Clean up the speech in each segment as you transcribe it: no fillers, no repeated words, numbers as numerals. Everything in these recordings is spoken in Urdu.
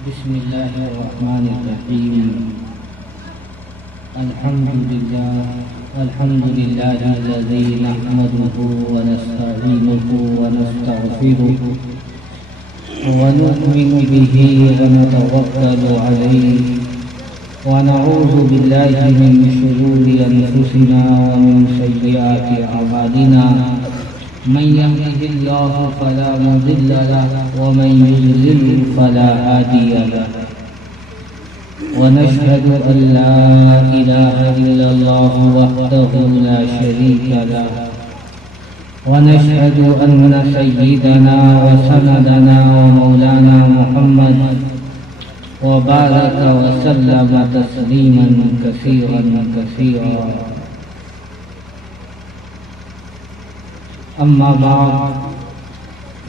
بسم الله الرحمن الرحيم. الحمد لله الذي نحمده ونستعينه ونستغفره ونؤمن به ونتوكل عليه ونعوذ بالله من شرور أنفسنا ومن سيئات أعمالنا. من يهده الله فلا مضل له ومن يضلل فلا هادي له. ونشهد أن لا إله إلا الله وحده لا شريك له. ونشهد أن سيدنا وسندنا ومولانا محمد وبارك وسلم تسليما كثيرا كثيرا. أما بعد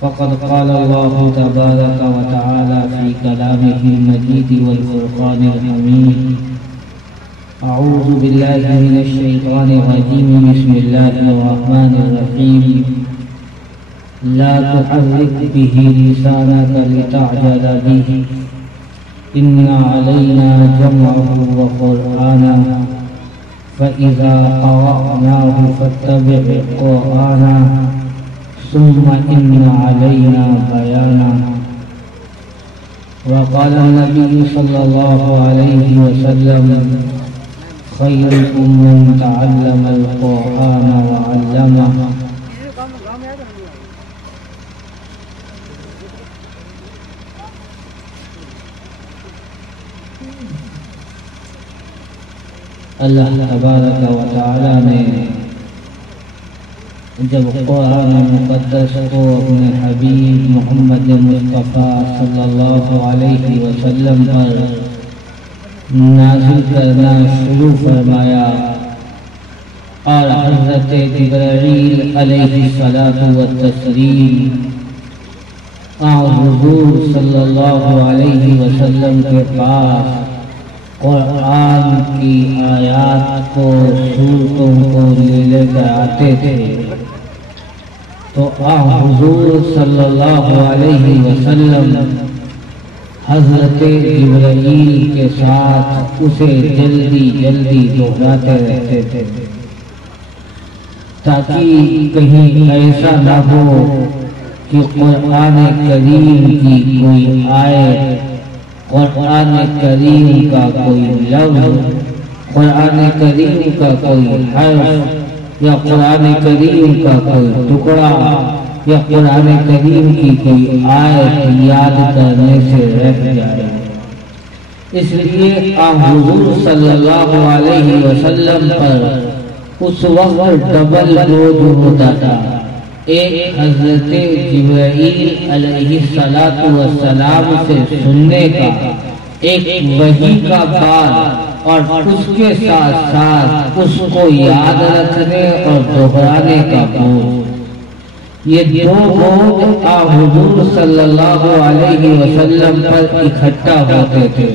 فقد قال الله تبارك وتعالى في كلامه المجيد والفرقان الحميد: أعوذ بالله من الشيطان الرجيم. بسم الله الرحمن الرحيم. لا تحرك به لسانك لتعجل به إن علينا جمعه وقرآنه فإذا قرأناه فاتبع قرآنه ثم إن علينا بيانه. وقال النبي صلى الله عليه وسلم: خيركم من تعلم القرآن وعلمه. اللہ تبارک و تعالی نے جب قرآن مقدس کو اپنے حبیب محمد مصطفیٰ صلی اللہ علیہ وسلم پر نازل کرنا شروع فرمایا اور حضرت جبرائیل علیہ الصلاۃ والتسلیم حضور صلی اللہ علیہ وسلم کے پاس قرآن کی آیات کو صورتوں کو لے کر آتے تھے تو حضور صلی اللہ علیہ وسلم حضرت جبرائیل کے ساتھ اسے جلدی جلدی دہراتے رہتے تھے تاکہ کہیں ایسا نہ ہو کہ قرآن کریم کی کوئی آیت، قرآن کریم کا کوئی لفظ، قرآن کریم کا کوئی حرف یا قرآن کریم کا کوئی ٹکڑا یا قرآن کریم کی کوئی آیت یاد کرنے سے رہ جائے. اس لیے حضور صلی اللہ علیہ وسلم پر اس وقت ڈبل لوڈ ہوتا تھا. ایک حضرت جبرائیل علیہ السلام سے سننے کا ایک وحی کا بار اور اس کے ساتھ ساتھ اس کو یاد رکھنے اور دہرانے کا بوجھ. یہ دو بوجھ حضور صلی اللہ علیہ وسلم پر اکٹھا ہوتے تھے.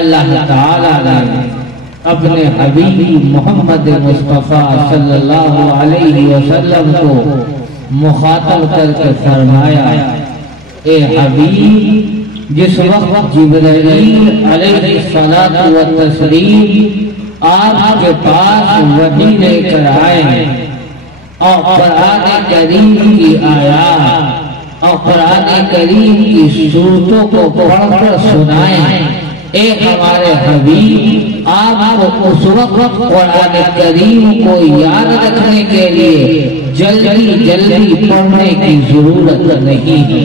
اللہ تعالی نے اپنے حبیب محمد مصطفیٰ صلی اللہ علیہ وسلم کو مخاطب کر کے فرمایا: اے حبیب، جس وقت جبرائیل علیہ الصلاۃ والتسلیم آپ کے پاس وحی لے کر آئے اور قرآن کریم کی آیات اور قرآن کریم کی صورتوں کو پڑھ کر سنائیں، اے ہمارے حبیب، آپ کو اس وقت قرآن کریم کو یاد رکھنے کے لیے جلدی جلدی پڑھنے کی ضرورت نہیں ہے.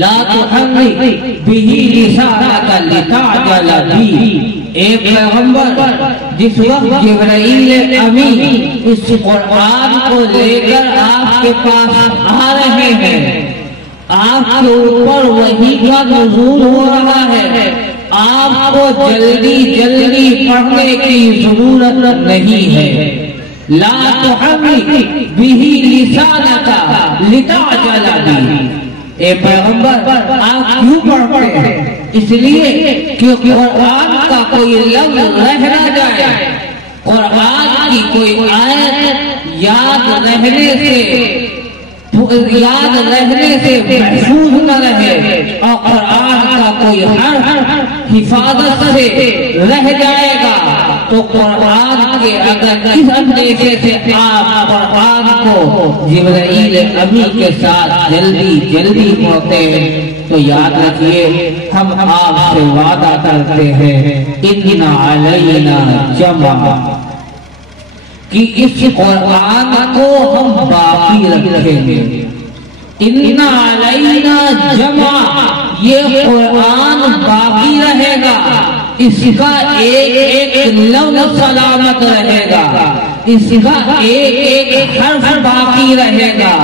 لا تحرک بہ لسانک لتعجل بہ. اے پیغمبر، جس وقت جبرائیل امین اس قرآن کو لے کر آپ کے پاس آ رہے ہیں، آپ کے اوپر وحی کا نزول ہو رہا ہے، آپ کو جلدی جلدی پڑھنے کی ضرورت نہیں ہے. لا تحرک بہ لسانک لتعجل بہ. اے پیغمبر، آپ کیوں پڑھتے ہیں؟ اس لیے کہ قرآن کا کوئی لفظ رہ نہ جائے، قرآن کی کوئی آیت یاد رہنے سے یاد رہنے سے محفوظ نہ رہے اور قرآن کا کوئی حرف حفاظت سے رہ جائے گا تو قرآن کے اگر اس اندیشے سے آپ قرآن کو جبرائیل امین کے ساتھ جلدی پڑھتے ہیں تو یاد رکھیے ہم آپ سے وعدہ کرتے ہیں ان علینا جمع کہ اس قرآن کو ہم باقی رکھیں گے. ان علینا جمع یہ قرآن باقی رہے گا، اس کا ایک لفظ سلامت رہے گا، اس کا ایک حرف باقی رہے گا،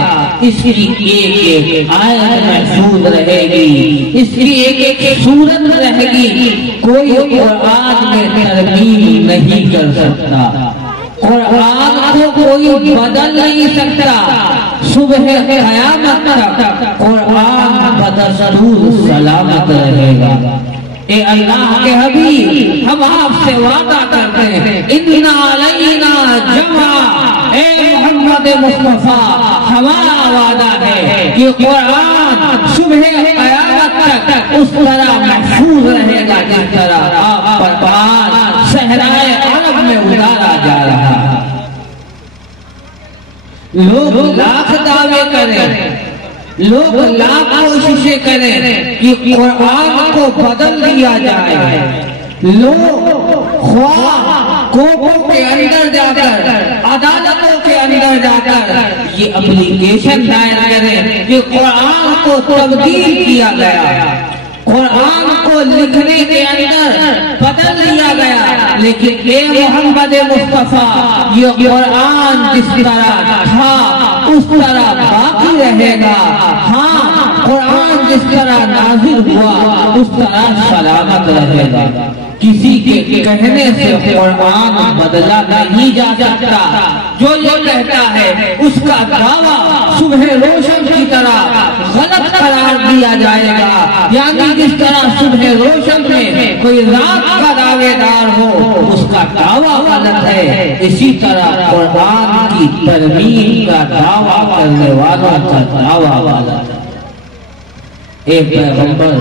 اس کی ایک آیت محفوظ رہے گی، اس کی ایک صورت رہے گی. کوئی قرآن میں ترمیم نہیں کر سکتا، قرآن کو کوئی بدل نہیں سکتا. صبح قیامت تک قرآن بدستور سلامت رہے گا. اے اللہ کے حبیب ہم آپ سے وعدہ کرتے ہیں ان علینا جمع، اے محمد مصطفیٰ ہمارا وعدہ ہے کہ قرآن صبح قیامت تک اس طرح محفوظ رہے گا جس طرح آپ پر قرآن صحرائے عرب میں اتارا جا رہا ہے. لوگ لاکھ دعوے کریں، لوگ لاکھ کوششیں کریں کہ قرآن کو بدل دیا جائے. لوگ خواہ کوٹوں کے اندر جا کر، عدالتوں کے اندر جا کر یہ اپلیکیشن دائر کریں کہ قرآن کو تبدیل کیا گیا، قرآن کو لکھنے کے اندر بدل دیا گیا. لیکن اے محمد مصطفیٰ یہ قرآن جس طرح تھا اس طرح باقی رہے گا. ہاں قرآن جس طرح نازل ہوا اس طرح سلامت رہے گا. کسی کے کہنے سے قرآن بدلا نہیں جا سکتا. جو یہ کہتا ہے اس کا دعویٰ صبح روشن کی طرح غلط قرار دیا جائے گا. یعنی جس طرح صبح روشن میں کوئی رات کا دعوے دار ہو اس کا دعویٰ غلط ہے، اسی طرح قرآن کی ترمیم کا دعویٰ کرنے والوں کا دعویٰ غلط ہے. اے پیغمبر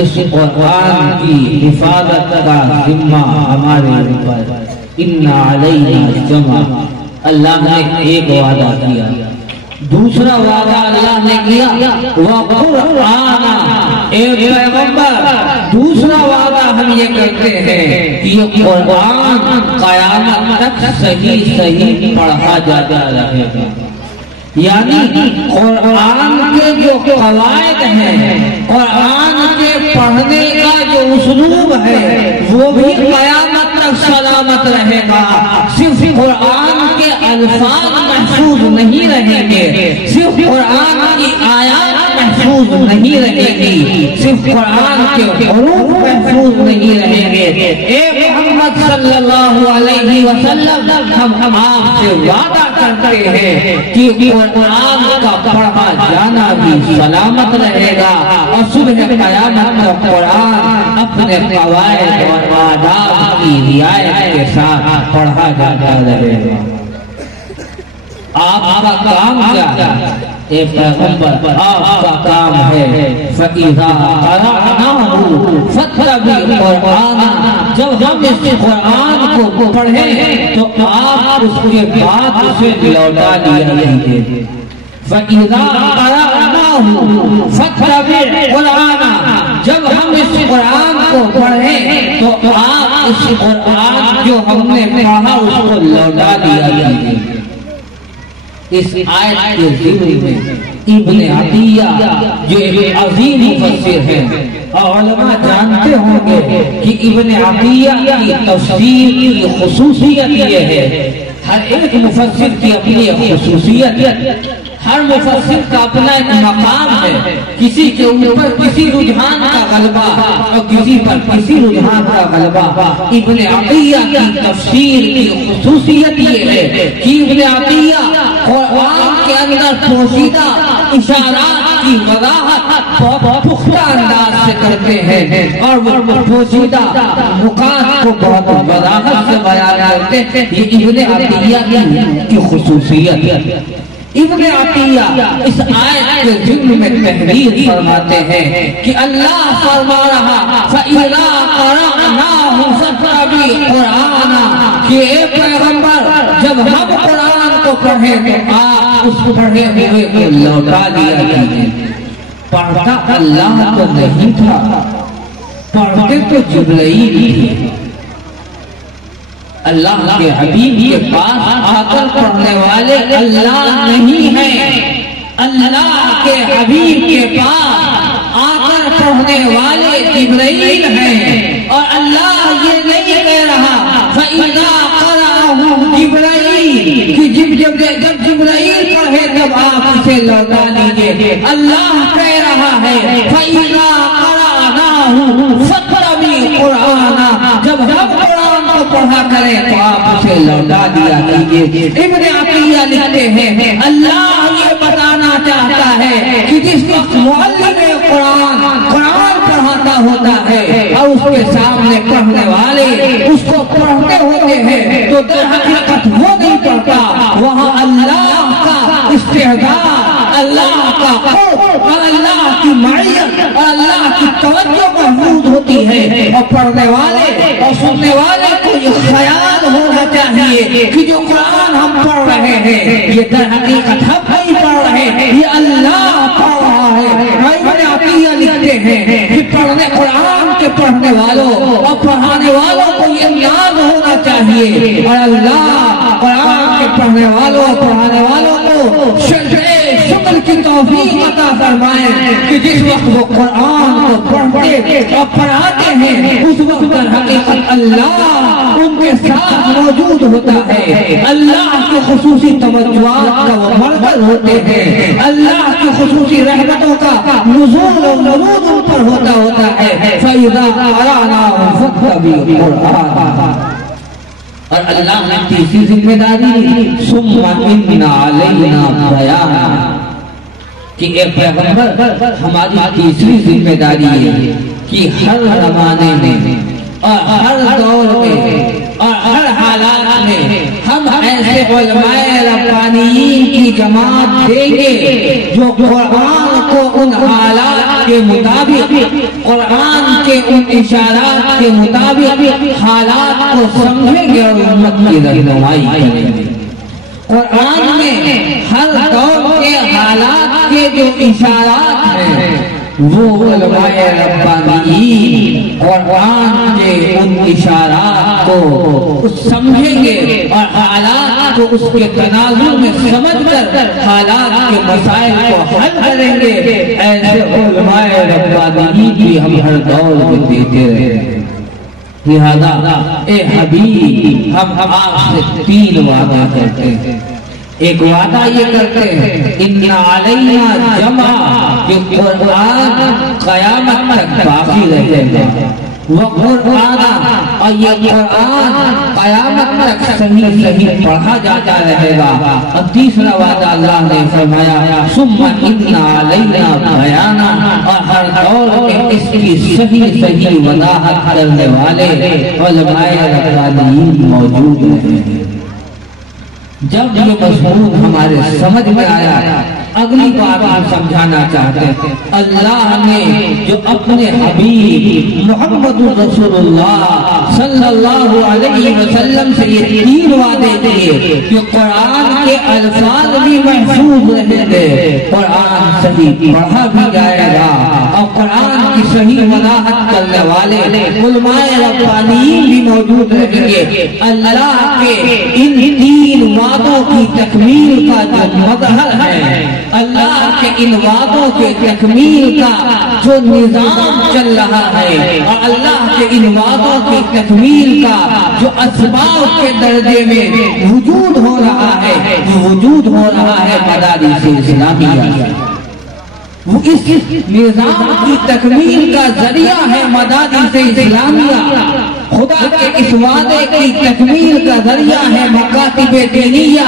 اس قرآن کی حفاظت کا ذمہ ہمارے اوپر. ان علینا جمع، اللہ نے ایک وعدہ کیا. دوسرا وعدہ اللہ نے کیا وقرآن. اے پیغمبر دوسرا وعدہ ہم یہ کرتے ہیں کہ یہ قرآن قیامت تک صحیح پڑھا جاتا رہے گا. یعنی قرآن کے جو قواعد ہیں، قرآن کے پڑھنے کا جو اسلوب ہے وہ بھی قیامت تک سلامت رہے گا. صرف قرآن کے الفاظ محفوظ نہیں رہیں گے، صرف قرآن کی آیات محفوظ نہیں رہیں گی، صرف قرآن کے حروف محفوظ نہیں رہیں گے. اے محمد صلی اللہ علیہ وسلم ہم آپ سے وعدہ کرتے ہیں کہ قرآن کا پڑھا جانا بھی سلامت رہے گا اور صبح قیامت کا قرآن اپنے قواعد اور آداب کی رعایت کے ساتھ پڑھا جاتا رہے گا. آپ کا کام کیا ہے اے پیغمبر؟ آپ کا کام ہے فَإِذَا قَرَأْنَاهُ فَاتَّبِعْ قُرْآنَهُ. جب ہم اس قرآن کو پڑھیں تو آپ اس کے بعد اسے لوٹا دیا کیجیے. فَإِذَا قَرَأْنَاهُ فَاتَّبِعْ قُرْآنَهُ. جب ہم اس قرآن کو پڑھیں تو آپ اس قرآن جو ہم نے پڑھا اس کو لوٹا دیا کیجیے. اس آیت کے ذکر میں ابن عطیہ جو ایک عظیم مفسر ہیں اور علماء جانتے ہوں گے کہ ابن عطیہ کی تفسیر کی خصوصیت یہ ہے، ہر ایک مفسر کی اپنی خصوصیت، ہر مفسر کا اپنا ایک مقام ہے. کسی کے اوپر کسی رجحان کا غلبہ اور کسی پر کسی رجحان کا غلبہ. ابن عطیہ کی تفسیر کی خصوصیت یہ ہے کہ ابن عطیہ قرآن کے اندر پوشیدہ اشارات کی وضاحت بہت پختہ انداز سے کرتے ہیں اور وہ پوشیدہ نکات کو بہت وضاحت سے بیان کرتے ہیں. یہ ابن عطیہ کی خصوصیت. ابن عطیہ اس آیت کے ضمن میں تحریر فرماتے ہیں کہ اللہ فرما رہا فَإِذَا قَرَأْنَاهُ فَاتَّبِعْ قُرْآنَهُ کہ اے پیغمبر جب ہم قرآن کو پڑھیں تو آپ اس پڑھے ہوئے کو لوٹا دیا کیجئے۔ پڑھتا اللہ تو نہیں تھا، پڑھتے تو جبرائیل تھے۔ اللہ کے حبیب کے پاس آ کر پڑھنے والے اللہ نہیں ہیں، اللہ کے حبیب کے پاس آ کر پڑھنے والے جبرائیل ہیں، اور اللہ یہ نہیں کہہ رہا فَإِذَا قَرَأَهُ جبرائیل کہ جب جبرائیل پڑھے تب آپ اسے لوٹا لیجئے۔ اللہ کہہ رہا ہے فَإِذَا قَرَأْنَاهُ فَاتَّبِعْ قُرْآنَهُ جب ہم قرآن کو پڑھا کریں تو آپ اسے لوٹا دیا کیجئے۔ ابن عطیہ لکھتے ہیں اللہ یہ بتانا چاہتا ہے کہ جس وقت معلم قرآن پڑھاتا ہوتا ہے اور اس کے سامنے پڑھنے والے اس کو پڑھتے ہوتے ہیں تو در حقیقت وہ نہیں پڑھتا، وہاں اللہ کا استعداد، اللہ کا خوف اور اللہ کی معیت اور اللہ کی توجہ محمود ہوتی ہے، اور پڑھنے والے اور سننے والے کو یہ خیال ہونا چاہیے کہ جو قرآن ہم پڑھ رہے ہیں یہ در حقیقت ہم نہیں پڑھ رہے ہیں، یہ اللہ پڑھ رہا ہے۔ ابن عطیہ لکھتے ہیں کہ قرآن کے پڑھنے والوں اور پڑھانے والوں کو یہ یاد ہونا چاہیے، اور اللہ قرآن کے پڑھنے والوں اور پڑھانے والوں کو شکر کی توفیق عطا فرمائے کہ جس وقت وہ قرآن کو پڑھتے اور پڑھاتے ہیں اس وقت در حقیقت اللہ ان کے ساتھ موجود ہوتا ہے، اللہ کی خصوصی توجہات کا وہ مرکز ہوتے ہیں، اللہ کی خصوصی رحمتوں کا نزول و ورود ان پر ہوتا ہے۔ فَإِذَا قَرَأْنَاهُ فَاتَّبِعْ قُرْآنَهُ اور اللہ نے تیسری ذمہ داری ثُمَّ إِنَّ عَلَيْنَا بَيَانَهُ کہ اے پیغمبر ہماری تیسری ذمہ داری ہے کہ ہر زمانے میں اور ہر دور میں اور ہر حالات میں ہم ایسے علماء ربانیین کی جماعت دیں گے جو قرآن کو ان حالات کے مطابق، قرآن کے ان اشارات کے مطابق حالات کو سمجھیں گے اور امت کی رہنمائی کریں گے۔ قرآن میں ہر دور کے حالات کے جو اشارات ہیں وہ علماء ربانیین قرآن کے ان اشارات کو سمجھیں گے اور حالات کو اس کے تناظر میں سمجھ کر حالات کے مسائل کو حل کریں گے۔ ایسے علماء ربانیین بھی ہم ہر دور میں دیتے رہے ہیں۔ لہذا اے حبیب ہم آپ سے 3 وعدہ کرتے ہیں۔ ایک وعدہ یہ کرتے ہیں ان علینا جمع کہ قرآن قیامت تک باقی رہے گا، وقرآن اور یہ قرآن قیامت تک صحیح پڑھا جاتا رہے گا۔ اور تیسرا وعدہ اللہ نے فرمایا ثم ان علینا بیانا اور ہر دور میں اس کی صحیح وضاحت کرنے والے علماء ربانیین موجود ہیں۔ جب یہ مضمون ہمارے سمجھ میں آیا اگلی بات ہم سمجھانا چاہتے ہیں اللہ نے جو اپنے حبیب محمد رسول اللہ صلی اللہ علیہ وسلم سے یہ 3 وعدے دیے کہ قرآن کے الفاظ بھی محفوظ رہیں گے، قرآن صحیح پڑھا بھی جائے گا اور قرآن کی صحیح وضاحت کرنے والے علماء ربانیین بھی موجود رہیں گے۔ اللہ کے ان 3 وعدوں کی تکمیل کا جو مظہر ہے، اللہ کے ان وعدوں کے تکمیل کا جو نظام چل رہا ہے اور اللہ کے ان وعدوں کی تکمیل کا جو اسباب کے درجے میں وجود ہو رہا ہے، وہ وجود ہو رہا ہے مدارس اسلامیہ۔ وہ اس نظام کی تکمیل کا ذریعہ ہے مدارس اسلامیہ۔ خدا کے اس وعدے کی تکمیل کا ذریعہ ہے مکاتب دینیہ،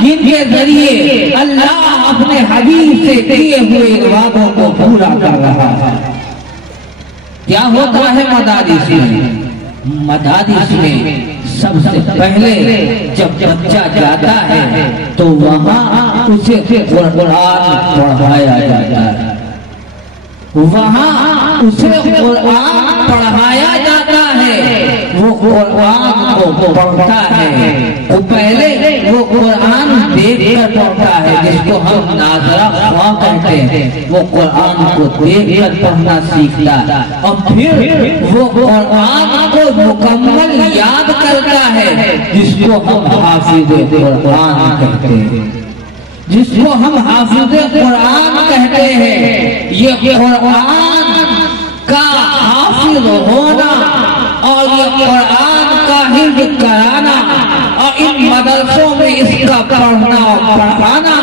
جن کے ذریعے اللہ اپنے حبیب سے کیے ہوئے وعدوں کو پورا کر رہا ہے۔ کیا ہوتا ہے مدارس میں؟ مدارس میں سب سے پہلے جب بچہ جاتا ہے تو وہاں اسے قرآن پڑھایا جاتا ہے، وہاں اسے قرآن پڑھایا جاتا ہے، وہ قرآن کو پڑھتا ہے، وہ پہلے وہ قرآن دیکھ کر پڑھتا ہے، جس کو ہم ناظرہ خواہ کہتے ہیں، وہ قرآن کو دیکھ کر پڑھنا سیکھتا ہے، اور پھر وہ قرآن کو مکمل یاد کرتا ہے، جس کو ہم حافظ قرآن کہتے ہیں، جس کو ہم حافظ قرآن کہتے ہیں۔ یہ قرآن کا حافظ ہونا اور یہ قرآن کا حفظ کرانا اور ان مدرسوں میں اس کا پڑھنا اور پڑھانا،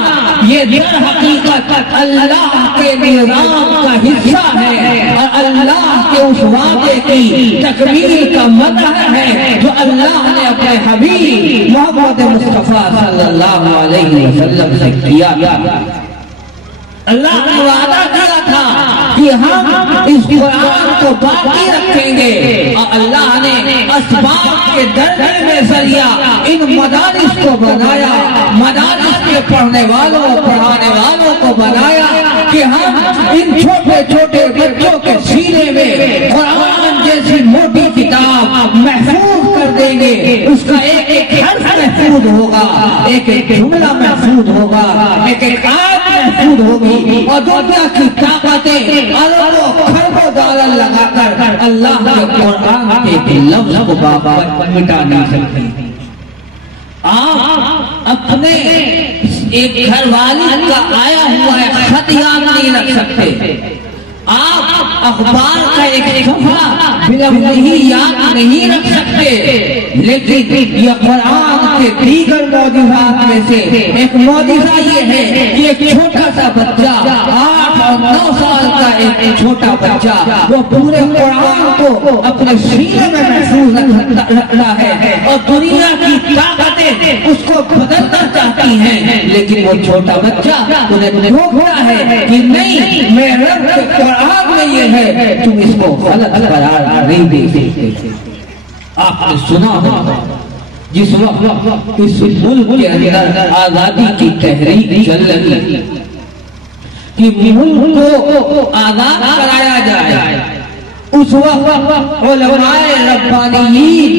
یہ در حقیقت اللہ کے نظام کا حصہ ہے اور اللہ کے اس وعدے کی تکمیل کا مظہر ہے جو اللہ نے اپنے حبیب محمد مصطفیٰ صلی اللہ علیہ وسلم سے کیا۔ اللہ نے وعدہ کیا تھا کہ ہم اس قرآن کو باقی رکھیں گے، اور اللہ نے اسباب کے درجے میں ذریعہ ان مدارس کو بنایا، مدارس کے پڑھنے والوں اور پڑھانے والوں کو بنایا کہ ہم ان چھوٹے چھوٹے بچوں کے سینے میں قرآن جیسی موٹی کتاب محفوظ کر دیں گے، اس کا ایک ایک حرف محفوظ ہوگا، ایک ایک جملہ محفوظ ہوگا، ایک ایک آیت محفوظ ہوگی، اور دنیا کی طاقتیں اربوں کھربوں ڈالر لگا کر اللہ کے قرآن کے ایک لفظ کو بابا مٹا نہیں سکتی۔ آپ اپنے ایک گھر والی کا آیا ہوا ہے خط یاد نہیں رکھ سکتے، آپ اخبار کا ایک صفحہ بلفظی یاد نہیں رکھ سکتے، لیکن یہ قرآن کے دیگر معجزات میں سے ایک معجزہ یہ ہے کہ ایک چھوٹا سا بچہ 8 اور 9 سال کا ایک چھوٹا بچہ وہ پورے قرآن کو اپنے سینے میں محفوظ رکھ رہا ہے، اور دنیا کی طاقتیں اس کو بدلنا چاہتی ہیں، لیکن وہ چھوٹا بچہ انہیں ٹھوکتا ہے کہ نہیں، میں رب کے قرآن میں یہ ہے، تم اس کو غلط قرار نہیں دے سکتے۔ آپ نے سنا ہوگا جس وقت اس ملک کے اندر آزادی کی تحریک چل رہی کہ ملک کو آزاد کرایا جائے، اس وقت علماء ربانیین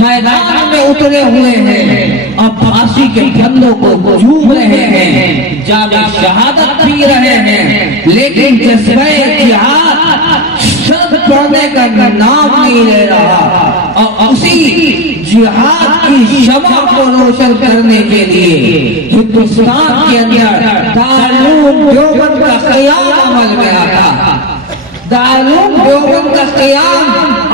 میدان میں اترے ہوئے ہیں اور پھانسی کے پھندوں کو چوم رہے ہیں، جام شہادت پی رہے ہیں، لیکن جذبہ جہاد شرط پڑھنے کا نام نہیں لے رہا، اور اسی جہاد کی شمع کو روشن کرنے کے لیے ہندوستان کے اندر دارالعلوم دیوبند کا قیام عمل میں آتا۔ دارالعلوم دیوبند کا قیام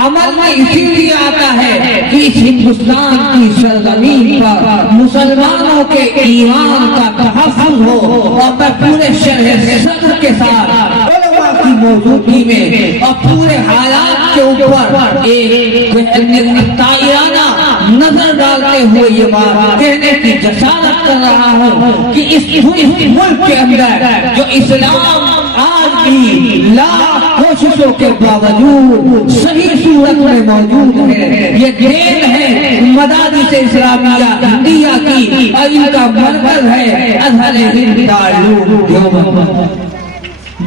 عمل میں اسی لیے آتا ہے کہ اس ہندوستان کی سرزمین پر مسلمانوں کے ایمان کا تحفظ ہو، اور میں پورے شرح صدر کے ساتھ علماء کی موجودگی میں اور پورے حالات کے اوپر ایک طائرانہ نظر ڈالتے ہوئے یہ بات کہنے کی جسارت کر رہا ہوں کہ اس ملک کے اندر جو اسلام آج بھی لاکھ کوششوں کے باوجود صحیح صورت میں موجود ہے، یہ دین ہے مدارس اسلامیہ ہندیہ کی، اور ان کا مرکز ہے ازہر ہند دارالعلوم دیوبند۔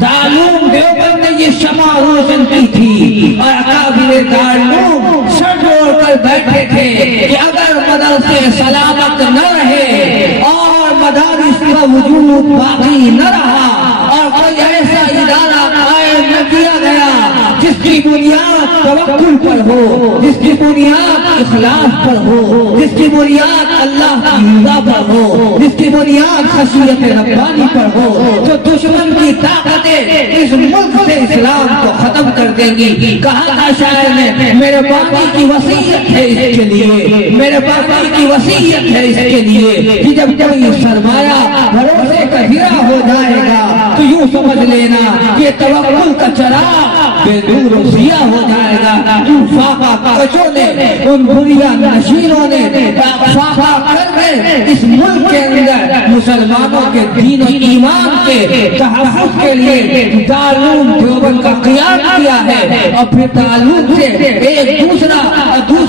دارالعلوم دیوبند نے یہ شمع روشن کی تھی، اور اکابر دارالعلوم سر جوڑ کر بیٹھے تھے کہ اگر مدرسے سلامت نہ رہے اور مدارس کا وجود باقی نہ رہا اور کوئی ایسا ادارہ قائم نہ کیا گیا جس کی بنیاد توکل پر ہو، جس کی بنیاد اخلاص پر ہو، جس کی بنیاد اللہ کی رضا پر ہو، جس کی بنیاد خشیت ربانی پر ہو، تو دشمن کی طاقتیں اس ملک سے اسلام کو ختم کر دیں گی۔ کہا تھا شاعر نے، میرے باقی کی وصیت ہے اس کے لیے، میرے باقی کی وصیت ہے اس کے لیے کہ جب کوئی سرمایہ بھروسے کا ہیرا ہو جائے گا تو یوں سمجھ لینا کہ توکل کا چراغ بے نور و ضیاء ہو جائے گا۔ ان فاقہ کشوں نے، ان بھریا نشینوں نے فاقہ کر کے اس ملک کے اندر مسلمانوں کے دین و ایمان کے تحفظ کے لیے دارالعلوم دیوبند کا قیام کیا ہے، اور پھر تعلق سے ایک دوسرا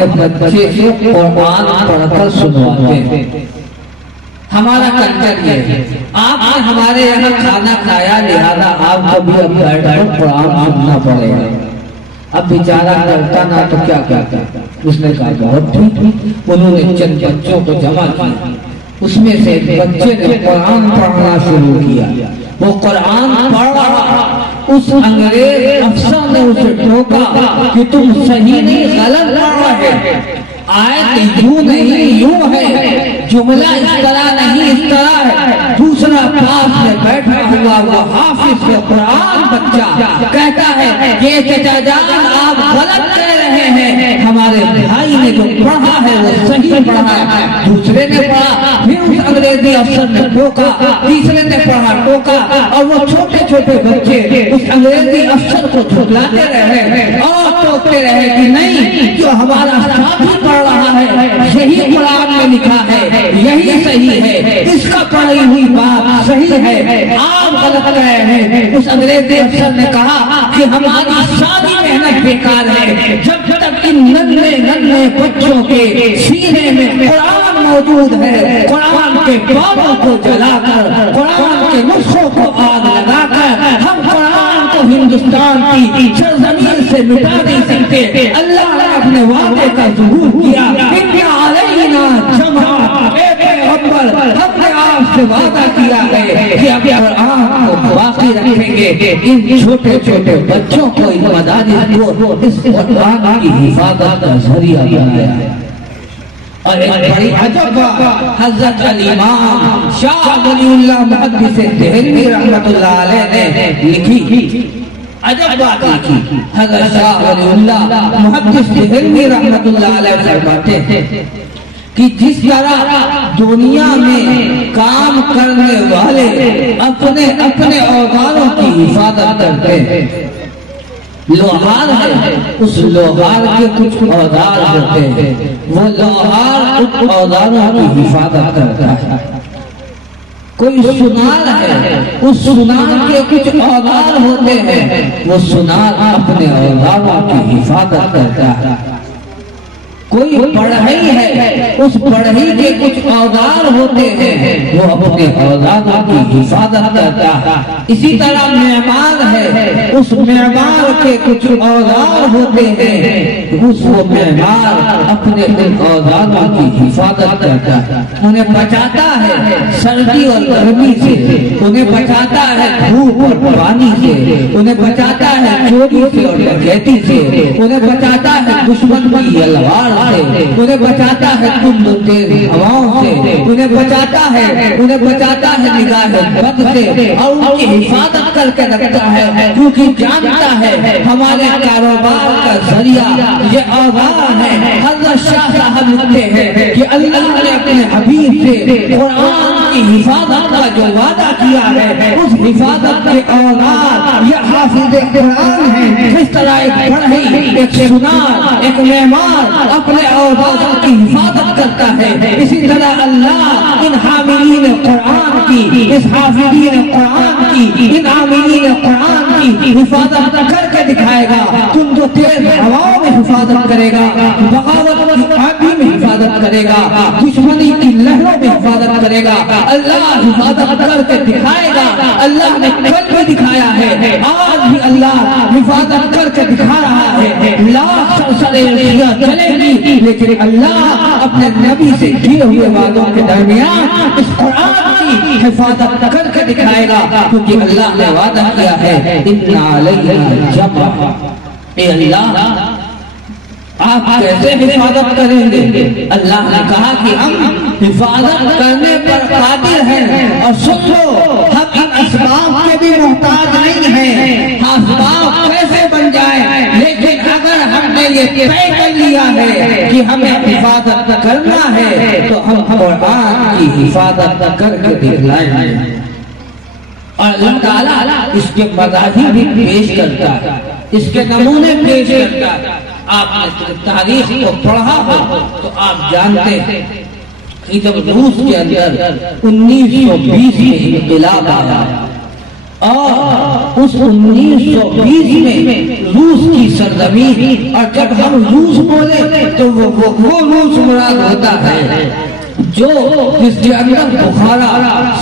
اپنے بچے سے قرآن پڑھ کر سنواتے ہیں۔ ہمارا کلچر یہ ہے، آپ نے ہمارے یہاں کھانا کھایا لہذا آپ کو بھی اب بیٹھ کر قرآن سننا پڑے گا۔ اب بیچارہ کرتا نہ تو کیا کرتا؟ اس نے کہا بہت ٹھیک۔ انہوں نے چند بچوں کو جمع کیا، اس میں سے ایک بچے نے قرآن پڑھنا شروع کیا۔ وہ قرآن پڑھ رہا، اس انگریز افسر نے اسے ٹوکا کہ تم صحیح نہیں غلط پڑھ رہے، آیت یوں نہیں یوں ہے، جملہ اس طرح نہیں اس طرح ہے۔ دوسرا پاس میں بیٹھا ہوا وہ حافظ قرآن بچہ کہتا ہے کہ چچا جان آپ غلط کہہ رہے ہیں، ہمارے بھائی نے جو پڑھا ہے وہ صحیح پڑھا ہے۔ دوسرے نے پڑھا، پھر اس انگریزی افسر نے ٹوکا، تیسرے نے پڑھا ٹوکا، اور وہ چھوٹے چھوٹے بچے اس انگریزی افسر کو جھٹلاتے رہے اور ٹوکتے رہے کہ نہیں، جو ہمارا ساتھی پڑھ رہا ہے یہی قرآن میں لکھا ہے، یہی صحیح ہے، اس کا پڑھی ہوئی بات صحیح ہے، آپ غلط کہہ رہے ہیں۔ اس انگریزی افسر نے کہا کہ ہماری ساری محنت بیکار ہے جب تک ان ننھے ننھے بچوں کے سینے میں قرآن موجود ہے۔ قرآن کے بابوں کو جلا کر، قرآن کے نسخوں کو آگ لگا کر ہم قرآن کو ہندوستان کی سرزمین سے مٹا نہیں سکتے۔ اللہ نے اپنے وعدے کا ظہور کیا، ہم نے آپ سے وعدہ کیا ہے کہ اب قرآن کو باقی رکھیں گے، ان چھوٹے چھوٹے بچوں کو ان مدارس کو اس قرآن کی حفاظت کا ذریعہ بنایا ہے۔ اور ایک بڑی عجب حضرت الامام شاہ ولی اللہ محدث دہلوی رحمت اللہ علیہ نے لکھی، عجب بات لکھی۔ حضرت شاہ ولی اللہ محدث دہلوی رحمت اللہ علیہ فرماتے ہیں کہ جس طرح دنیا میں کام کرنے والے اپنے اپنے اوزاروں کی حفاظت کرتے ہیں، لوہار ہے، اس لوہار کے کچھ اوزار ہوتے ہیں، وہ لوہار ان اوزاروں کی حفاظت کرتا ہے۔ کوئی سنار ہے، اس سنار کے کچھ اوزار ہوتے ہیں، وہ سنار اپنے اوزاروں کی حفاظت کرتا ہے۔ کوئی بڑھئی ہے، اس بڑھئی کے کچھ اوزار ہوتے ہیں، وہ اپنے اوزاروں کی حفاظت کرتا ہے۔ اسی طرح معمار ہے، اس معمار کے کچھ اوزار ہوتے ہیں، وہ معمار اپنے ان اوزاروں کی حفاظت کرتا ہے، انہیں بچاتا ہے سردی اور گرمی سے، انہیں بچاتا ہے دھوپ اور پانی سے، انہیں بچاتا ہے چوری سے اور ڈکیتی سے، انہیں بچاتا ہے دشمن کی تلوار سے، انہیں بچاتا ہے تند و تیز ہواؤں سے، انہیں بچاتا ہے نگاہ بد سے، اور ان کی حفاظت کر کے رکھتا ہے، کیونکہ جانتا ہے ہمارے کاروبار کا ذریعہ یہ اوزار ہے۔ حضرت شاہ صاحب لکھتے ہیں کہ اللہ نے اپنے حبیب سے قرآن کی حفاظت کا جو وعدہ کیا ہے، اس حفاظت کے اوزار یہ حافظ قرآن ہیں۔ اس طرح ایک بڑھئی، ایک سنار، ایک معمار اپنے اوزار کی حفاظت کرتا ہے، اسی طرح اللہ ان حاملین قرآن کی، اس حافظین قرآن کی، ان عاملین قرآن کی حفاظت کر کے دکھائے گا۔ تم جو تیز ہواؤں میں حفاظت کرے گا، بغاوت کی آندھی میں حفاظت کرے گا، دشمنی کی لہروں میں حفاظت کرے گا، اللہ حفاظت کر کے دکھائے گا۔ اللہ نے کل بھی دکھایا ہے، آج بھی اللہ حفاظت کر کے دکھا رہا ہے۔ لاکھ سرسرے چلے گی لیکن اللہ اپنے نبی سے کیے ہوئے وعدوں کے درمیان اس قرآن کی حفاظت کر کے دکھائے گا، کیونکہ اللہ نے وعدہ کیا ہے ان علینا جمع۔ اے اللہ آپ کیسے حفاظت کریں گے؟ اللہ نے کہا کہ ہم حفاظت کرنے پر قادر ہیں، اور سن لو ہم ان اسباب کے بھی محتاج نہیں ہیں۔ اسباب کیسے بن جائیں، لیکن اگر ہم نے یہ طے کر لیا ہے کہ ہمیں حفاظت کرنا ہے تو ہم قرآن کی حفاظت کر کے دکھلائیں گے۔ اور اللہ تعالیٰ اس کے مظاہر بھی پیش کرتا ہے، اس کے نمونے پیش کرتا ہے۔ آپ نے تاریخ کو پڑھا ہو تو آپ جانتے ہیں کہ جب روس کے اندر 1920 میں انقلاب آیا اور اس 1920 میں روس کی سرزمین، اور جب ہم روس بولے تو وہ روس مراد ہوتا ہے جو جس کے اندر بخارا،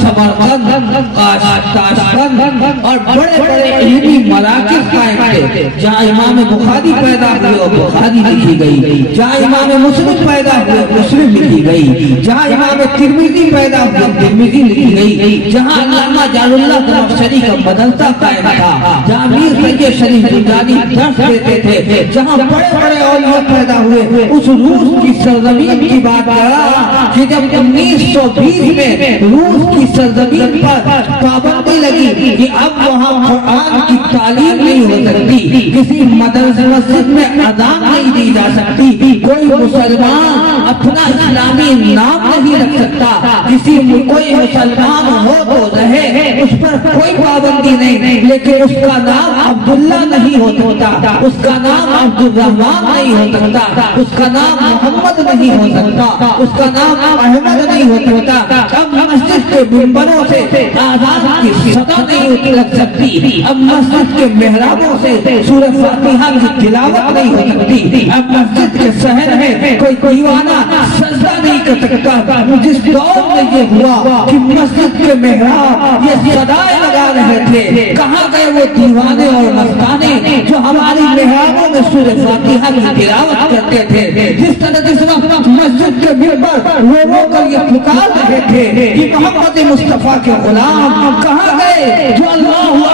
سمرقند، تاشقند اور بڑے بڑے علمی مراکز قائم تھے، جہاں امام بخاری پیدا ہوئے اور بخاری لکھی گئی، جہاں امام مسلم پیدا ہوئے مسلم لکھی گئی، جہاں امام ترمذی پیدا ہوئے ترمذی لکھی گئی، جہاں علامہ جلال اللہ زمخشری کا مدرسہ قائم تھا، جہاں میر تقی شریف جانی درس دیتے تھے، جہاں بڑے بڑے اولیاء پیدا ہوئے، اس روس کی سرزمین کی بات کرا کہ جب 1920 میں روس کی سرزمین پر پابندی لگی کہ اب وہاں قرآن کی تعلیم نہیں ہو سکتی، کسی مدرسہ مسجد میں اذان نہیں دی جا سکتی، کوئی مسلمان اپنا اسلامی نام نہیں رکھ سکتا، کوئی مسلمان ہو تو رہے، اس پر کوئی پابندی نہیں، لیکن اس کا نام عبداللہ نہیں ہو سکتا، اس کا نام عبد الرحمن نہیں ہو سکتا، اس کا نام محمد نہیں ہو سکتا، اس کا نام احمد نہیں ہوتا، اب مسجد کے منبروں سے آذان کی صدا نہیں لگ سکتی، اب مسجد کے محرابوں سے سورہ فاتحہ کی تلاوت نہیں ہو سکتی، اب مسجد کے صحن میں کوئی دیوانہ سجدہ نہیں کر سکتا۔ جس دور میں یہ ہوا کہ مسجد کے محراب یہ صدائیں لگا رہے تھے، کہاں گئے وہ دیوانے اور مستانے جو ہماری محرابوں میں سورہ فاتحہ کی تلاوت کرتے تھے؟ جس طرح مسجد کے منبر لوگوں کو یہ پکار رہے تھے کہ محمد مصطفیٰ کے غلام کہاں گئے جو اللہ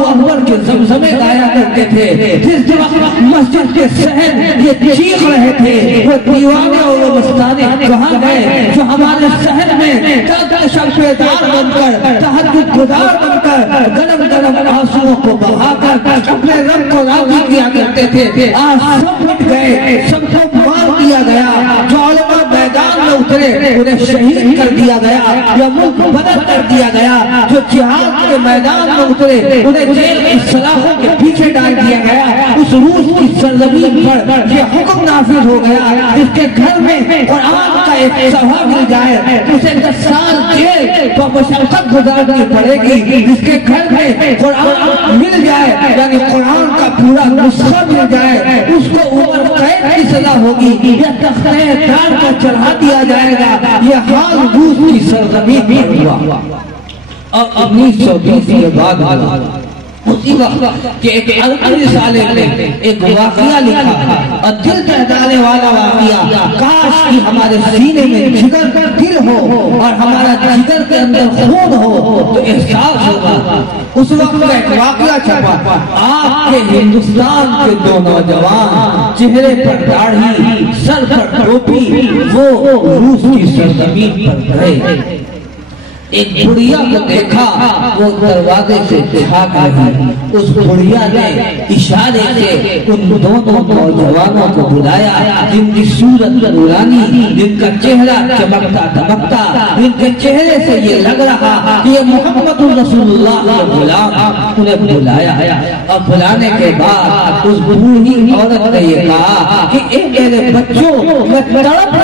اکبر کے زمزمے گایا کرتے تھے؟ جس وقت مسجد کے صحن یہ چیخ رہے تھے، وہ دیوانے اور وہ مستانے کہاں گئے جو ہمارے صحن میں شبیدار بن کر، تہجد گزار بن کر، گرم گرم آنسوؤں کو بہا کر اپنے رب کو راضی کیا کرتے تھے؟ آج سب مٹ گئے، سب کو مار دیا گیا، جو علماء میدان میں اترے انہیں شہید کر دیا گیا یا ملک بدل کر دیا گیا، جو جہاد کے میدان میں اترے انہیں جیل کی سلاخوں کے پیچھے ڈال دیا گیا۔ اس روس کی سرزمین پر یہ حکم نافذ ہو گیا جس کے گھر میں قرآن کا ایک صفحہ مل جائے اسے 10 سال جیل تو مشقت گزارنی پڑے گی، جس کے گھر میں قرآن مل جائے یعنی قرآن کا پورا نسخہ مل جائے اس کو عمر قید کی سزا ہوگی یا تختہ دار پر چڑھا دیا جائے گا۔ یہ حال روس کی سرزمین میں ہوا اور 1920 کے بعد اسی وقت کہ ایک عربی رسالے نے ایک واقعہ لکھا اور دل دہلانے والا واقعہ، کاش کہ ہمارے سینے میں جگر دل ہو اور ہمارا جگر کے اندر خون ہو تو احساس ہوگا۔ اس وقت ایک واقعہ چھپا، آپ کے ہندوستان کے 2 نوجوان، چہرے پر داڑھی، سر پر ٹوپی، وہ روس کی سرزمین پر گئے۔ ایک بڑھیا کو دیکھا وہ دروازے سے جھانک رہی، اس بڑھیا نے اشارے سے ان دونوں نوجوانوں کو بلایا جن کی صورت نورانی، جن کا چہرہ چمکتا دمکتا، جن کے چہرے سے یہ لگ رہا کہ یہ محمد رسول اللہ کے غلام، انہیں بلایا اور بلانے کے بعد اس بوڑھی عورت نے یہ کہا کہ اے میرے بچوں، میں تڑپ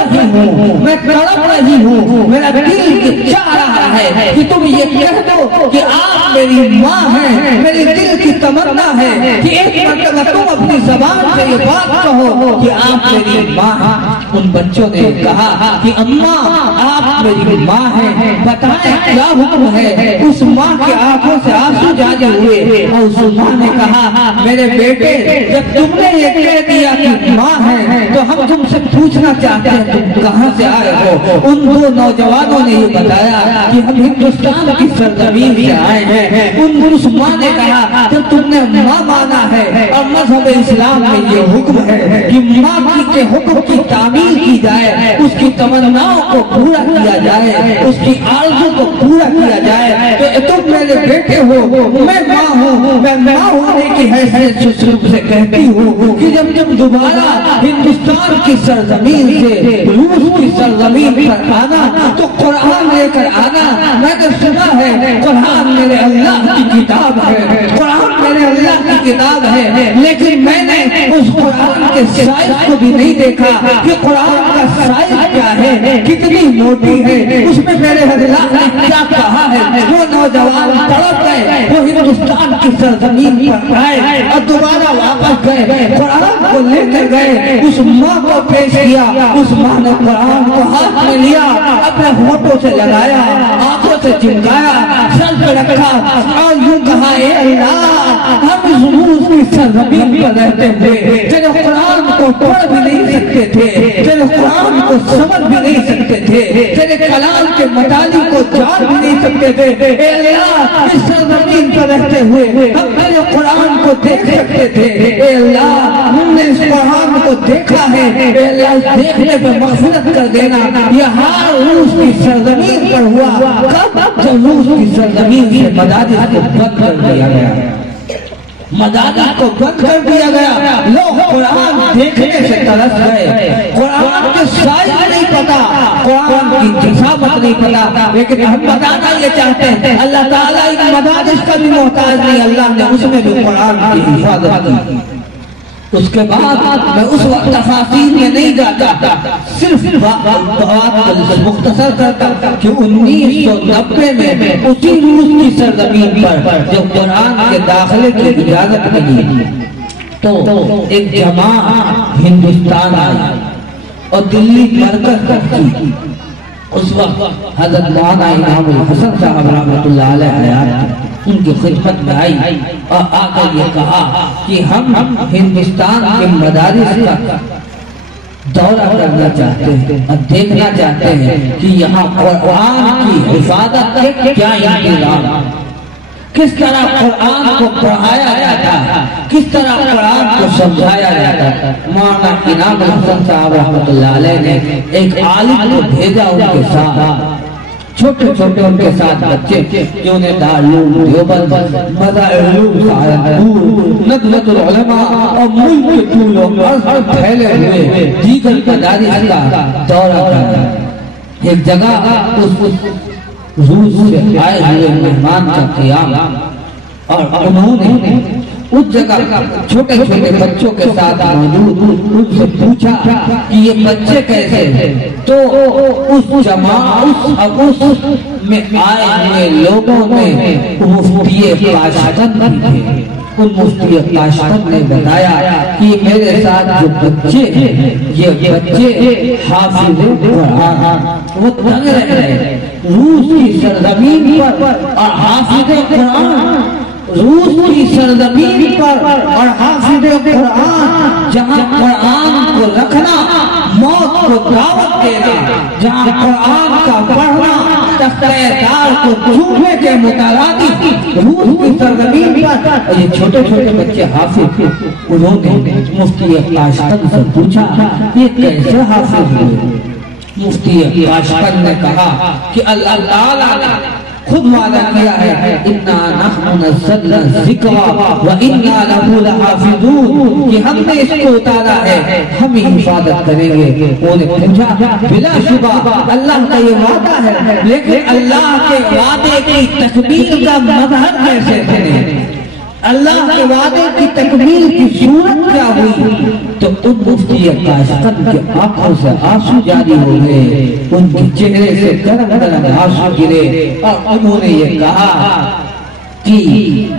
رہی ہوں، میرا دل چاہ رہا ہے کہ تم یہ کہہ دو کہ آپ میری ماں ہیں، میری دل کی تمنا ہے کہ ایک مرتبہ تم اپنی زبان سے یہ بات کہو کہ آپ میری ماں ہیں۔ ان بچوں نے کہا کہ اماں آپ میری ماں ہیں، بتائیں کیا حکم ہے؟ اس ماں کی آنکھوں سے آنسو جاری ہوئے اور اس ماں نے کہا میرے بیٹے، جب تم نے یہ کہہ دیا کہ ماں ہے تو ہم تم سے پوچھنا چاہتے ہیں تم کہاں سے آئے ہو؟ ان 2 نوجوانوں نے یہ بتایا کہ ہم ہندوستان کی سرزمین سے آئے ہیں۔ ان ماں نے کہا کہ تم نے ماں مانا ہے اور مذہب اسلام میں یہ حکم ہے کہ ماں کے حکم کی تعمیل کی جائے، اس کی تمناؤں کو پورا کیا جائے، اس کی آرزو کو پورا کیا جائے۔ تو تم میرے بیٹے ہو، میں ماں ہوں، میں ماں ہونے کی حیثیت سے تم سے کہتی ہوں کہ جب تم دوبارہ ہندوستان کی سرزمین سے روس کی سرزمین پر آنا تو قرآن لے کر آنا۔ میں نے سنا ہے قرآن میرے اللہ کی کتاب ہے، قرآن میرے اللہ کی کتاب ہے، لیکن میں نے اس قرآن کے سائز کو بھی نہیں دیکھا کہ قرآن کا سائز کیا ہے، کتنی موٹی ہے، اس میں میرے حضرات نے کیا کہا ہے۔ وہ نوجوان تڑپ گئے، وہ ہندوستان کی سرزمین پر آئے اور دوبارہ واپس گئے، قرآن کو لے کر گئے، اس ماں کو پیش کیا، اس ماں نے قرآن کو ہاتھ میں لیا، اپنے ہونٹوں سے لگایا، آنکھوں سے چمکایا، سر پہ رکھا اور یوں کہا، اے اللہ، ہم اس روس کی سرزمین پر رہتے ہوئے تیرے قرآن کو پڑھ بھی نہیں سکتے تھے، تیرے قرآن کو سمجھ بھی نہیں سکتے تھے، تیرے کلام کے مطالب کو جان بھی نہیں سکتے تھے، اے اللہ اس سرزمین پر رہتے ہوئے ہم تیرے قرآن کو دیکھ سکتے تھے، اے اللہ ہم نے اس قرآن کو دیکھا ہے، اے اللہ اس دیکھنے پہ مغفرت کر دینا۔ یہ ہار روس کی سرزمین پر ہوا کب؟ جب روس کی سرزمین سے مدارس کو بند کر دیا گیا، مدارس کو بند کر دیا گیا، لوگ قرآن دیکھنے سے ترس گئے، قرآن کے سائز نہیں پتا، قرآن کی جسامت نہیں پتا، لیکن ہم بتانا یہ چاہتے ہیں اللہ تعالیٰ ان مدارس کا بھی محتاج نہیں، اللہ نے اس میں بھی قرآن کی حفاظت کی۔ اس کے بعد میں اس وقت تفاصیل میں نہیں جاتا، صرف بات مختصر کرتا کہ 1990 میں اسی روس کی سرزمین پر جب قرآن کے داخلے کی اجازت ملی تو ایک جماعت ہندوستان آئی اور دلی مرکز کرتی۔ اس وقت حضرت مولانا امام الحسن صاحب رحمۃ اللہ علیہ حیات ان کی خدمت میں آئی اور آ کر یہ کہا کہ ہم ہندوستان کے مدارس کا دورہ کرنا چاہتے ہیں اور دیکھنا چاہتے ہیں کہ یہاں قرآن کی حفاظت کے کیا انتظام، کس طرح قرآن کو پڑھایا جاتا، کس طرح قرآن کو سمجھایا جاتا۔ مولانا امام الحسن صاحب رحمۃ اللہ علیہ نے ایک عالم کو بھیجا ان کے ساتھ، چھوٹے چھوٹے ان کے ساتھ بچے جو انہیں دارالعلوم دیوبند، مدارالعلوم سہارنپور، ندوۃ العلماء اور ملک کے طول و عرض پر پھیلے ہوئے دیگر مدارس کا دورہ کرنا۔ ایک جگہ روس سے آئے ہوئے مہمان کا قیام اور انہوں نے اس جگہ چھوٹے چھوٹے بچوں کے ساتھ موجود ان سے پوچھا کہ یہ بچے کیسے ہیں، تو اس جماعت میں آئے ہوئے لوگوں میں مفتی تاشقند بھی تھے۔ ان مفتی تاشقند نے بتایا کہ میرے ساتھ جو بچے ہیں یہ بچے حافظ قرآن، وہ تنگ رہ رہے روس کی سرزمین پر اور حافظ قرآن، روس کی سرزمین پر اور حافظ قرآن، جہاں قرآن کو رکھنا موت کو دعوت دینا، جہاں قرآن کا پڑھنا تختہ دار کو چومنے کے مترادف، روس کی سرزمین پر یہ چھوٹے چھوٹے بچے حافظ، انہوں نے مفتی تاشقند سے پوچھا یہ کیسے حافظ ہوئے؟ مفتی تاشقند نے کہا کہ اللہ تعالیٰ نے خود وعدہ کیا ہے اِنَّا نَحْنُ نَزَّلْنَا الذِّكْرَ وَإِنَّا لَهُ لَحَافِظُونَ، کہ ہم نے اس کو اتارا ہے، ہم ہی حفاظت کریں گے۔ انہوں نے پوچھا بلا شبہ اللہ کا یہ وعدہ ہے، لیکن اللہ کے وعدے کی تکمیل کا مظہر کیسے کریں؟ اللہ کے وعدے کی تکمیل کی صورت کیا ہوئی؟ تو ان مفتی تاشقند کے آنکھوں سے آنسو جاری ہو گئے، ان کے چہرے سے گرم گرم آنسو گرے اور انہوں نے یہ کہا کہ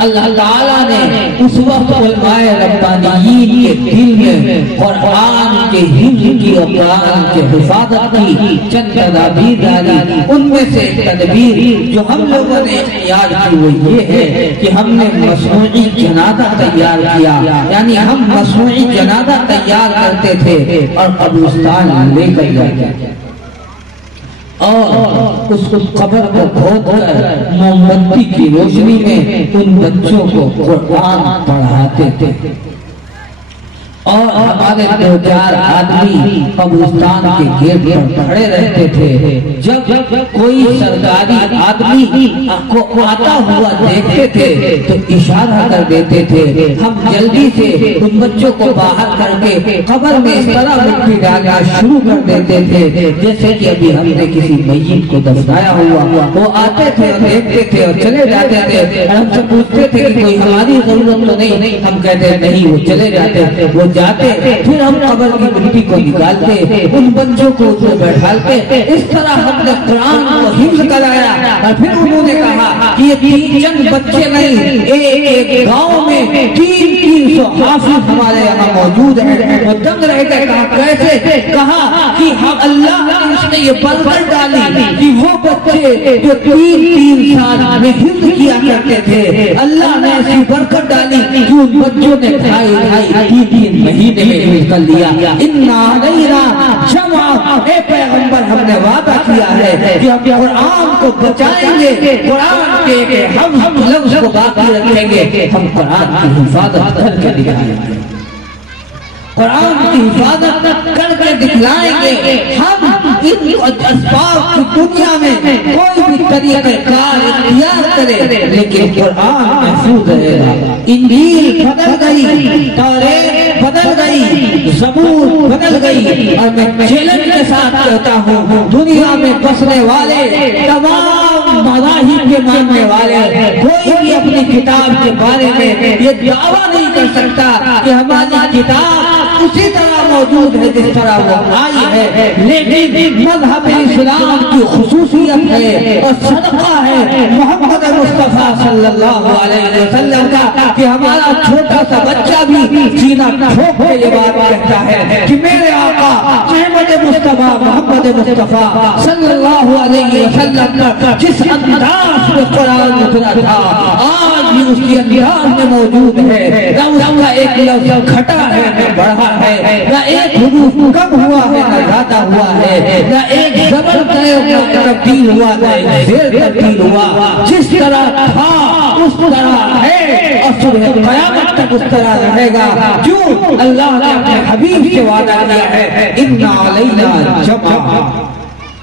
اللہ تعالیٰ نے اس وقت علماء ربانیین کے دل میں قرآن کے حفظ کی اور قرآن کے حفاظت کی چند تدابیر ڈالی۔ ان میں سے ایک تدبیر جو ہم لوگوں نے اختیار کی وہ یہ ہے کہ ہم نے مصنوعی جنازہ تیار کیا، یعنی ہم مصنوعی جنازہ تیار کرتے تھے اور قبرستان لے کر جاتے اور اس قبر کو کھود کر موم بتی کی روشنی میں ان بچوں کو قرآن پڑھاتے تھے اور ہمارے دو چار آدمی قبرستان کے گیٹ پر کھڑے رہتے تھے. جب کوئی سرکاری آدمی کو آتا ہوا دیکھتے تھے تو اشارہ کر دیتے تھے. ہم جلدی سے ان بچوں کو باہر کر کے قبر میں اس طرح مٹی ڈالنا شروع کر دیتے تھے جیسے کہ ابھی ہم نے کسی میت کو دفنایا ہوا. وہ آتے تھے اور دیکھتے تھے اور چلے جاتے تھے. ہم سے پوچھتے تھے کہ کوئی ہماری ضرورت تو نہیں. ہم کہتے نہیں, وہ چلے جاتے. وہ جاتے, پھر ہم قبر کی مٹی کو نکالتے, ان بچوں کو اس میں بیٹھالتے. اس طرح ہم نے قرآن کو حفظ کرایا. اور پھر انہوں نے کہا کہ یہ چند بچے نہیں, ایک گاؤں میں 300 حافظ ہمارے یہاں موجود ہیں. وہ دنگ رہ گئے. کہا کیسے؟ کہا کہ ہم اللہ نے اس نے یہ برکت ڈالی کہ وہ بچے جو 3 سال میں حفظ کیا کرتے تھے, اللہ نے ایسی برکت ڈالی کہ ان بچوں نے 2.5 مہینے میں حفظ کر لیا. اِنَّا عَلَيْنَا جَمْعَهُ, اے پیغمبر ہم نے وعدہ کیا ہے کہ ہم قرآن کو بچائیں گے, قرآن کے ہم لفظ کو باقی رکھیں گے. ہم قرآن کی حفاظت کر کے دکھائیں گے, قرآن کی حفاظت کر کے دکھلائیں گے. ہم ان اسباب کی دنیا میں کوئی بھی طریقہ کار اختیار کرے لیکن قرآن محفوظ رہے گا. انجیل بدل گئی, توریت بدل گئی, زبور بدل گئی. اور میں چیلنج کے ساتھ کہتا ہوں, دنیا میں بسنے والے تمام مذاہب کے ماننے والے کوئی بھی اپنی کتاب کے بارے میں یہ دعویٰ نہیں کر سکتا کہ ہماری کتاب اسی طرح موجود ہے جس طرح وہ آئی ہے. لیکن مذہب اسلام کی خصوصیت ہے اور صدقہ ہے محمد مصطفیٰ صلی اللہ علیہ وسلم کا کہ ہمارا چھوٹا سا بچہ بھی سینہ ٹھوک کے یہ بات کہتا ہے کہ میرے آقا احمد مصطفیٰ محمد مصطفیٰ صلی اللہ علیہ وسلم کا جس انداز میں قرآن اترا تھا آج بھی اس کی انداز میں موجود ہے. نہ اس کا ایک لفظ کھٹا ہے نہ بڑھا ہے, نہ ایک حروف کم ہوا ہے نہ زیادہ ہوا ہے, نہ ایک زبر تبدیل ہوا نہ ایک زیر تبدیل ہوا. جس طرح تھا اس طرح ہے اور صبح قیامت تک اس طرح رہے گا. کیوں؟ اللہ نے اپنے حبیب سے وعدہ کیا ہے اِنَّا عَلَيْنَا جَمْعَهُ,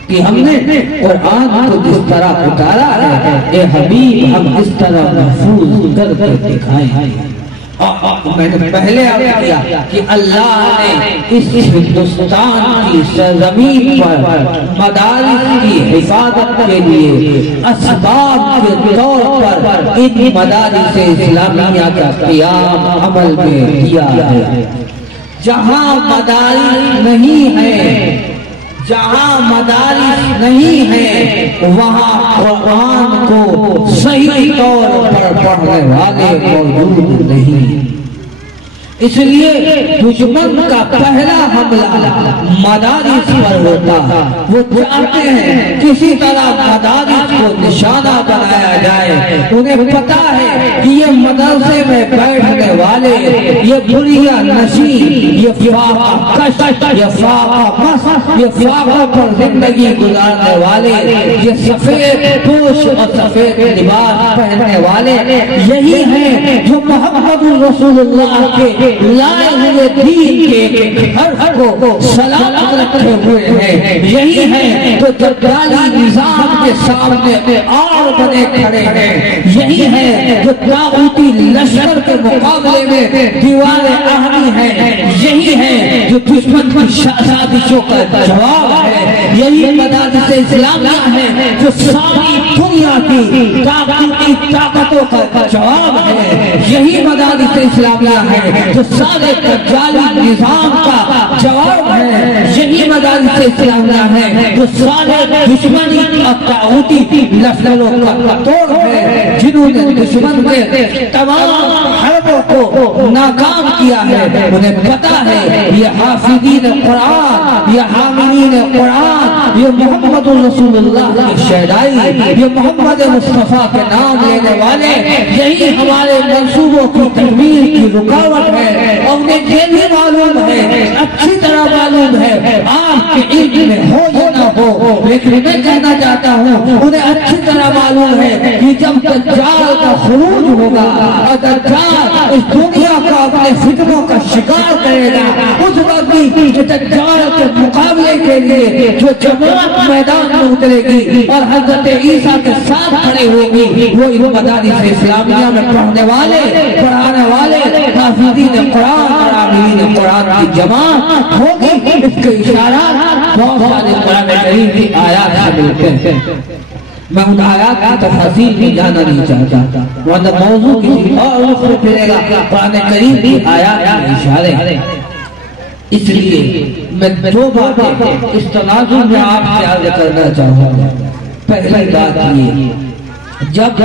کہ ہم نے قرآن کو جس طرح اتارا ہے اے حبیب ہم اس طرح محفوظ کر کے دکھائیں. میں نے پہلے عرض کیا کہ اللہ نے اس ہندوستان کی سرزمین پر مدارس کی حفاظت کے لیے اسباب کے طور پر ان مدارس اسلامیہ کا قیام عمل میں کیا ہے. جہاں مدارس نہیں ہیں, جہاں مدارس نہیں ہیں وہاں قرآن کو صحیح طور پر پڑھنے والے موجود نہیں. اس لیے دشمن کا پہلا حملہ مدارس پر ہوتا ہے. وہ چاہتے ہیں کسی طرح مدارس کو نشانہ بنایا جائے. انہیں پتا ہے کہ یہ مدرسے میں بیٹھنے والے, یہ بڑھیا نشین, یہ فاقہ کش, یہ فاقہ مس, یہ فاقہ پر زندگی گزارنے والے, یہ سفید پوش اور سفید لباس پہننے والے یہی ہیں جو محمد رسول اللہ کے لائے ہوئے دین کے حرف کو سلامت رکھے ہوئے ہیں. یہی ہے تو جبرالی نظام کے سامنے اور بنے کھڑے ہیں. یہی ہے جو طاغوتی لشکر کے مقابلے میں دیوار احمی ہے. یہی ہے جو دشمن کی سازشوں کا جواب ہے. یہی مدارس اسلامیہ ہے جو ساری دنیا کی طاقتی طاقتوں کا جواب ہے. یہی مدارس اسلامیہ ہے جو سارے دجالی نظام کا جواب ہے. یہی مدارس اسلامیہ ہے جو سارے دشمنی اور طاغوتی لشکروں کا توڑ ہے, جنہوں نے دشمن کے تمام حربوں کو ناکام کیا ہے. انہیں پتا ہے یہ حافظین قرآن, یہ حاملین قرآن, یہ محمد رسول اللہ کی شہدائی, یہ محمد مصطفیٰ کے نام لینے والے یہی ہمارے منصوبوں کی تکمیل کی رکاوٹ ہے. اور انہیں یہ بھی معلوم ہے, اچھی طرح معلوم ہے, آپ کے علم میں ہو یا نہ ہو, لیکن میں کہنا چاہتا ہوں انہیں اچھی طرح معلوم ہے کہ جب دجال کا خروج ہوگا اور دجال اس دنیا کو اپنے فتنوں کا شکار کرے گا، اس وقت بھی دجال کے مقابلے کے لیے جو جماعت میدان میں اترے گی اور حضرت عیسیٰ کے ساتھ کھڑے ہوگی، وہ ان مدارس اسلامیہ میں پڑھنے والے، پڑھانے والے، حافظین قرآن اور عاملین قرآن کی جماعت ہوگی۔ اس کے اشارات بہت سارے قرآن کریم کی آیات سے ملتے ہیں۔ میں ان آیات کی تفاصیل بھی جانا نہیں چاہتا، ورنہ موضوع کسی اور رخ میں پھرے گا۔ قرآن کریم کی آیات کے اشارے، اس لیے میں دو باتیں اس تناظر میں آپ سے عرض کرنا چاہوں گا۔ پہلی بات یہ، جب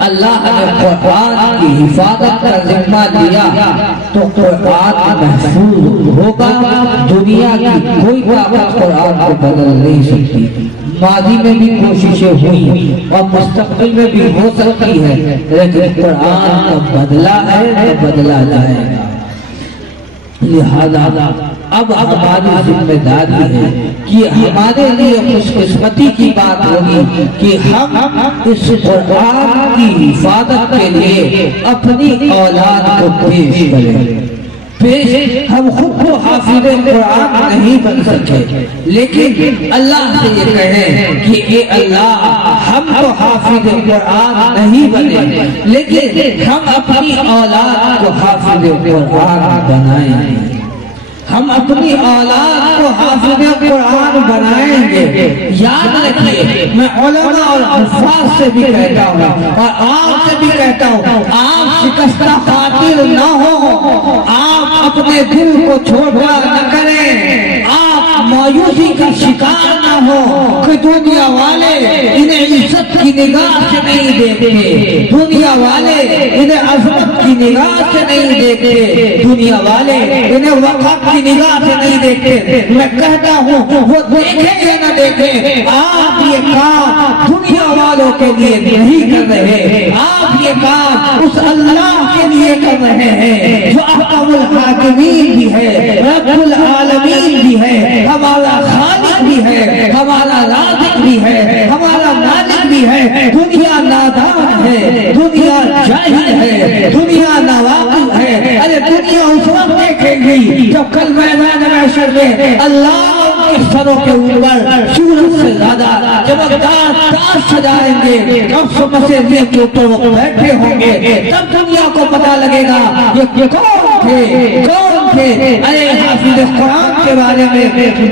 اللہ نے قرآن کی حفاظت کا ذمہ لیا تو قرآن محفوظ ہوگا، دنیا کی کوئی طاقت قرآن کو بدل نہیں سکتی۔ ماضی میں بھی کوششیں ہوئی اور مستقبل میں بھی ہو سکتی ہے، لیکن قرآن کا بدلہ ہے تو بدلا جائے گا۔ لہذا اب ہماری ذمہ داری ہے کہ ہمارے لیے خوش قسمتی کی بات ہوگی کہ ہم اس قرآن کی حفاظت کے لیے اپنی اولاد کو پیش کریں۔ ہم خود کو حافظ قرآن نہیں بن سکے، لیکن اللہ سے یہ کہیں کہ اے اللہ، ہم تو حافظ قرآن نہیں بنے، لیکن ہم اپنی اولاد کو حافظ قرآن بنائیں۔ ہم اپنی اولاد کو حافظ قرآن بنائیں گے۔ یاد رکھیے، میں علماء اور حفاظ سے بھی کہتا ہوں اور آپ سے بھی کہتا ہوں، آپ شکستہ خاطر نہ ہو، آپ اپنے دل کو چھوٹا نہ کریں، آپ مایوسی کا شکار نہ ہو کہ دنیا والے انہیں عزت کی نگاہ سے نہیں دیکھتے، دنیا والے انہیں عظمت کی نگاہ سے نہیں دیکھتے، دنیا والے انہیں وقت کی نگاہ سے نہیں دیکھتے۔ میں کہتا ہوں، وہ دیکھیں یا نہ دیکھیں، آپ یہ کام دنیا والوں کے لیے نہیں کر رہے، آپ یہ کام اس اللہ کے لیے کر رہے ہیں جو احکم الحاکمین بھی ہے، رب العالمین بھی ہے، ہمارا خالق بھی ہے، ہمارا رازق بھی ہے، ہمارا مالک بھی ہے۔ دنیا نادان ہے، دنیا جاہل ہے، دنیا ناواقف ہے۔ ارے دنیا اس وقت دیکھے گی جب کل میدان محشر میں اللہ کے سروں کے اوپر سورج سے زیادہ چمکدار تاج سجائیں گے، جب مسیح کے اوپر وہ بیٹھے ہوں گے، تب دنیا کو پتہ لگے گا یہ کون تھے، کون تھے۔ ارے حافظ قرآن کے بارے میں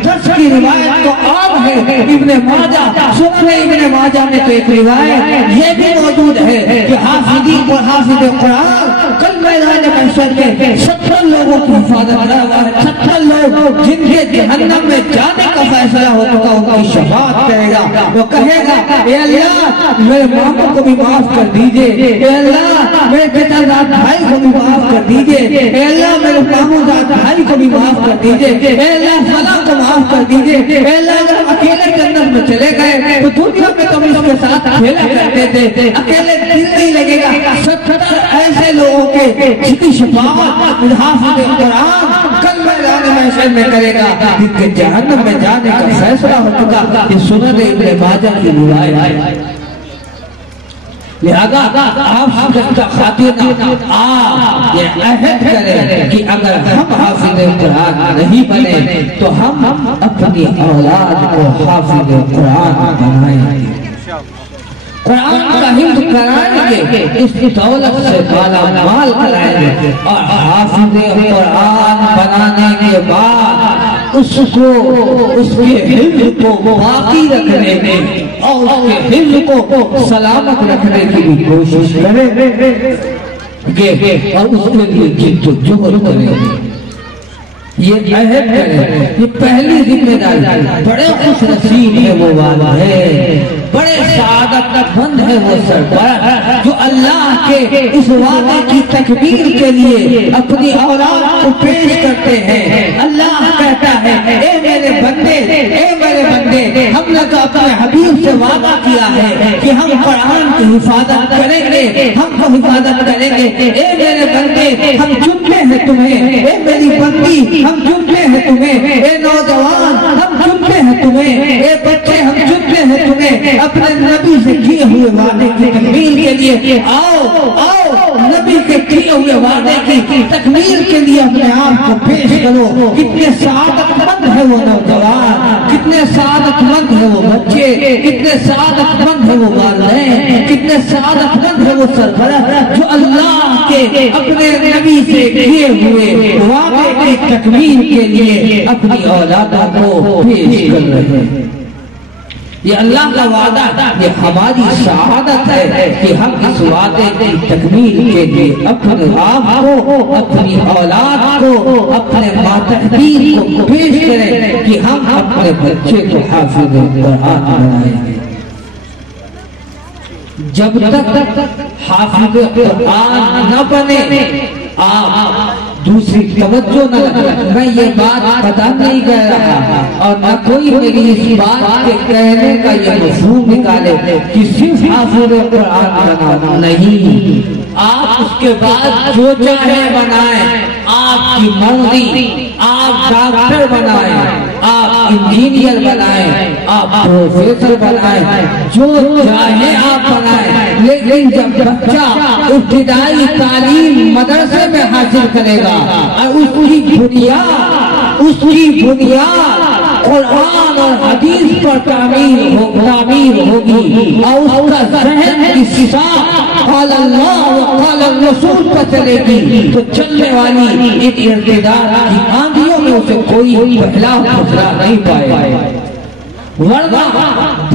درس کی روایت تو عام ہے، ابن ماجہ، سنن ابن ماجہ میں تو ایک روایت یہ بھی موجود ہے کہ حافظ قرآن کل میدان محشر میں 70 لوگوں کی حفاظت کرے، 70 لوگ جن کے جہنم میں جانے کا فیصلہ ہوگا ان کی شفاعت کرے گا۔ وہ کہے گا، اے اللہ میرے ماموں کو بھی معاف کر دیجئے، اے اللہ میرے پتا ذات بھائی کو بھی معاف کر دیجئے، اے اللہ میرے ماموں ذات بھائی کو بھی معاف کر دیجئے، اے اللہ فلاں کو معاف کر دیجئے، اے اللہ اگر ہم اکیلے جنت میں چلے گئے تو دنیا میں تو اس کے ساتھ کھیلا کرتے تھے، اکیلے دل نہیں لگے گا۔ 70 ایسے لوگوں کے جن کی شفاعت حافظ قرآن کل میدان محشر میں کرے گا، جن کے جہنم میں جانے کا فیصلہ ہو چکا۔ یہ سنن ابن ماجہ کی روایت ہے۔ لہذا آپ شکستہ خاطر آپ یہ عہد کریں کہ اگر ہم حافظ قرآن نہیں بنے تو ہم اپنی اولاد کو حافظ قرآن بنائیں گے، قرآن کا حفظ کرائیں گے، اس کی دولت سے مالا مال کرائیں گے، اور حافظ قرآن بنانے کے بعد اس کے حفظ کو باقی رکھنے میں اور اس کے حفظ کو سلامت رکھنے کی بھی کوشش کریں گے اور اس کے لیے جد و جہد کریں گے۔ یہ عہد کریں، یہ پہلی ذمہ داری۔ بڑے خوش نصیب ہے وہ والد، بڑے سعادت مند ہے وہ سربراہ جو اللہ کے اس وعدے کی تکمیل کے لیے اپنی اولاد کو پیش کرتے ہیں۔ اللہ کہتا ہے، اے میرے بندے، اے میرے بندے، ہم نے تو اپنے حبیب سے وعدہ کیا ہے کہ ہم قرآن کی حفاظت کریں گے، ہم کو حفاظت کریں گے۔ اے میرے بندے، ہم چنتے ہیں تمہیں، اے میری بندی ہم چنتے ہیں تمہیں، اے نوجوان ہم چنتے ہیں تمہیں، اے بچے ہم چنتے ہیں تمہیں اپنے نبی سے کیے ہوئے وعدے کی تکمیل کے لیے۔ آؤ آؤ، نبی کے کیے ہوئے وعدے کی تکمیل کے لیے اپنے آپ کو پیش کرو. کتنے سعادت مند ہے وہ نوجوان, کتنے سعادت مند ہے وہ بچے, کتنے سعادت مند ہے وہ والدین, کتنے سعادت مند ہے وہ سربراہ جو اللہ کے اپنے نبی سے کیے ہوئے وعدے کی تکمیل کے لیے اپنی اولادوں کو پیش کر رہے ہیں. یہ اللہ کا وعدہ, یہ ہماری سعادت ہے کہ ہم اس وعدے کی تکمیل کے لیے اپنے آپ کو, اپنی اولاد کو, اپنے ماتحتین کو پیش کریں کہ ہم اپنے بچے کو حافظ قرآن بنائیں گے. جب تک حافظ قرآن نہ بنے آپ دوسری توجہ نہ لگے. میں یہ بات پتا نہیں کہہ رہا اور نہ کوئی میری اس بات کے کہنے کا یہ مفہوم نکالے کہ صرف حافظ قرآن بنانا نہیں. آپ اس کے بعد جو چاہے بنائیں, آپ کی مرضی. آپ ڈاکٹر بنائیں, آپ انجینئر بنائیں, آپ پروفیسر بنائیں, جو چاہے آپ بنائیں, لیکن جب بچہ ابتدائی تعلیم مدرسے میں حاصل کرے گا اور اس کی بنیاد قرآن اور حدیث پر تعمیر ہوگی اور اس کا ذہن کی ساکھ قال اللہ و قال الرسول پر چلے گی تو چلنے والی ان ارتداد کی آندھیوں میں اسے کوئی پہلا پھسلا نہیں پائے گا. ورنہ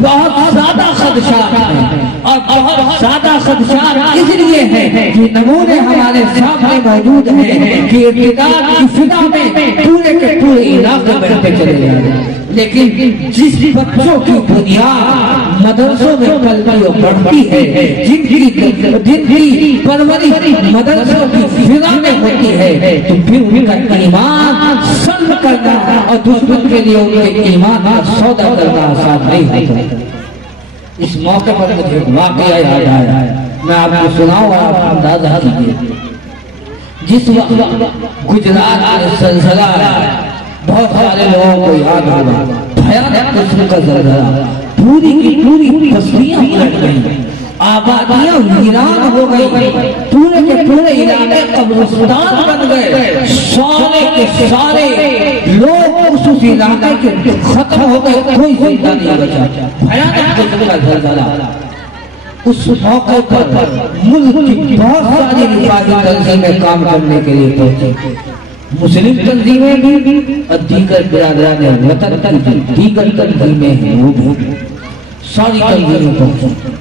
بہت زیادہ خدشات ہیں اور بہت زیادہ خدشات اس لیے ہیں کہ نمونے ہمارے سامنے موجود ہیں کہ ارتداد کی فضا میں پورے کے پورے علاقے بڑھتے چلے جا رہے ہیں. لیکن جس بچوں کی بنیاد مدرسوں میں پلتی اور بڑھتی ہے, جن کی پرورش مدرسوں کی فضا میں ہوتی ہے, تو پھر ان کا ایمان سلب کرنا اور دشمن کے لیے ان کے ایمان کا سودا کرنا آسان نہیں ہوتا. اس موقع پر مجھے واقعہ یاد آیا, میں آپ کو سناؤں اور آپ اندازہ کیجیے. جس وقت گجرات میں زلزلہ آیا, بہت سارے لوگوں کو یاد ہوگا, بھیانک قسم کا زلزلہ, پوری کی پوری بستیاں پلٹ گئیں, آبادیاں ویران ہو گئی, پورے کے پورے علاقے قبرستان بن گئے, سارے کے سارے لوگ اس علاقے کے ختم ہو گئے, کوئی زندہ نہیں بچا. بھیانک قسم کا زلزلہ. اس موقع پر ملک کی بہت ساری رفاقی تنظیمیں کام کرنے کے لیے پہنچی, مسلم تنظیمیں بھی اور دیگر برادران وطن کی دیگر تنظیمیں ہیں وہ بھی, ساری تنظیمیں پہنچی.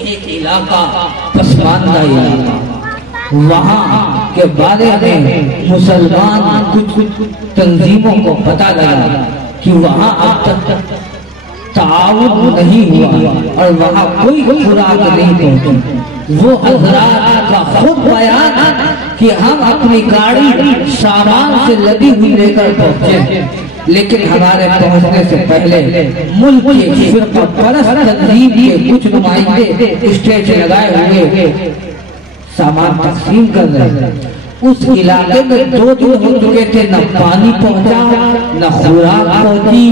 ایک علاقہ پسماندہ علاقہ, وہاں کے بارے میں مسلمان کچھ تنظیموں کو پتہ لگا کہ وہاں اب تک تعاون نہیں ہوا اور وہاں کوئی خوراک نہیں پہنچی. وہ حضرات کا خود بیان کہ ہم اپنی گاڑی سامان سے لدی ہوئی لے کر پہنچے, لیکن ہمارے پہنچنے سے پہلے ملک کے فرقہ پرست تنظیم کے کچھ نمائندے اسٹیج لگائے ہوئے سامان تقسیم کر رہے ہیں. اس علاقے میں 2 دن ہو چکے تھے, نہ پانی پہنچا, نہ خوراک پہنچی,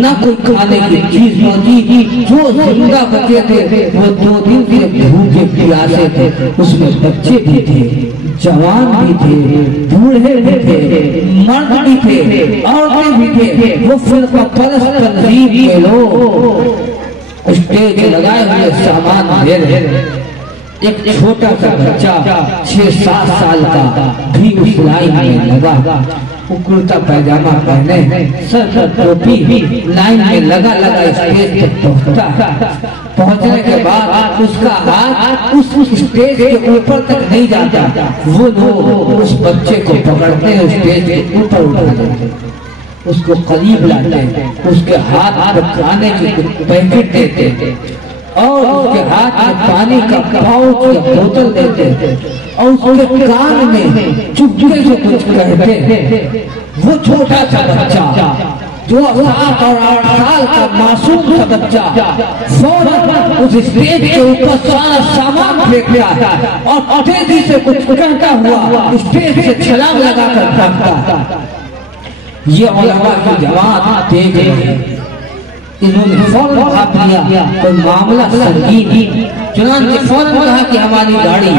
نہ کوئی کھانے کی چیز پہنچی. جو زندہ بچے تھے وہ 2 دن سے بھوکے پیاسے تھے. اس میں بچے بھی تھے, جوان بھی تھے, بوڑھے بھی تھے, مرد بھی تھے, عورتیں بھی تھے. وہ فرقہ پرست تنظیم کے لوگ اسٹیج لگائے ہوئے سامان دے رہے ہیں. ایک چھوٹا سا بچہ 6-7 سال کا بھی اس لائن میں لگا, وہ کرتا پیجامہ پہنے, سر پر ٹوپی, لائن میں لگا اسٹیج تک پہنچتا. پہنچنے کے بعد اس کا ہاتھ اس اسٹیج کے اوپر تک نہیں جاتا. وہ لوگ اس بچے کو پکڑتے ہیں, اسٹیج کے اوپر اٹھا دیتے, اس کو قریب لاتے ہیں, اس کے ہاتھ پر کھانے کی پیکٹ دیتے اور اس کے ہاتھ میں پانی کا پاؤچ یا بوتل دیتے اور اس کے کان میں چپکے سے کچھ کہتے. وہ چھوٹا سا بچہ جو 7 اور 8 سال کا معصوم سا بچہ فوراً اس اسٹیج کے اوپر سارا سامان پھینکتا اور تیزی سے کچھ کہتا ہوا اسٹیج سے چھلانگ لگا کر بھاگتا. یہ علماء کی جماعت تیز ہے, انہوں نے فوراً بھاگ لیا, کوئی معاملہ سنگین چنانچہ فوراً کہا کہ ہماری گاڑی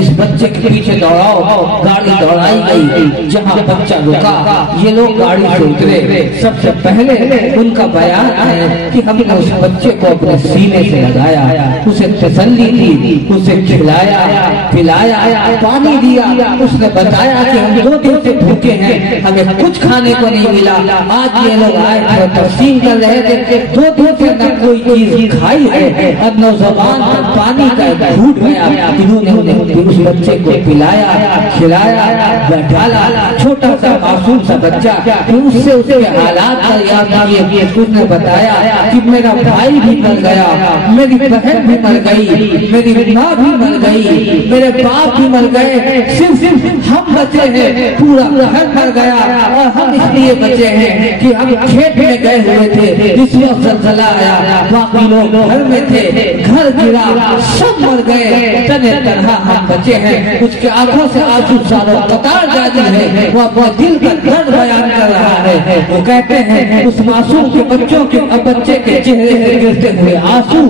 اس بچے کے پیچھے دوڑاؤ۔ گاڑی دوڑائی گئی، جہاں بچہ رکا یہ لوگ گاڑی سے اترے۔ سب سے پہلے ان کا بیان ہے کہ ہم نے اس بچے کو اپنے سینے سے لگایا، اسے تسلی دی، اسے کھلایا پلایا، پانی دیا۔ اس نے بتایا کہ ہم 2 دن سے بھوکے ہیں، ہمیں کچھ کھانے کو نہیں ملا۔ آج یہ لوگ آئے تھے تقسیم کر رہے تھے، 2 دن سے نہ کوئی چیز کھائی ہے، اب نوزبان پر پانی کا گھوٹ گیا۔ انہوں نے اس بچے کو پلایا کھلایا بیٹھالا، چھوٹا سا معصوم سا بچہ، اس سے اس کے حالات پر یاد کیے۔ اس نے بتایا کہ میرا بھائی بھی مر گیا، میری بہن بھی مر گئی، میری ماں بھی مر گئی، میرے باپ بھی مر گئے، صرف ہم بچے ہیں، پورا گھر مر گیا۔ اور ہم اس لیے بچے ہیں کہ ہم کھیت میں گئے ہوئے تھے، جس وقت زلزلہ آیا، باقی لوگ گھر میں تھے، گھر گرا، سب مر گئے، تنہا تنہا ہم بچے ہیں۔ اس کے آنکھوں سے آنسو سالوں قطار جاری ہے، وہ اپنے دل کا درد بیان کر رہا ہے۔ وہ کہتے ہیں اس معصوم کے بچے کے چہرے سے گرتے ہوئے آنسو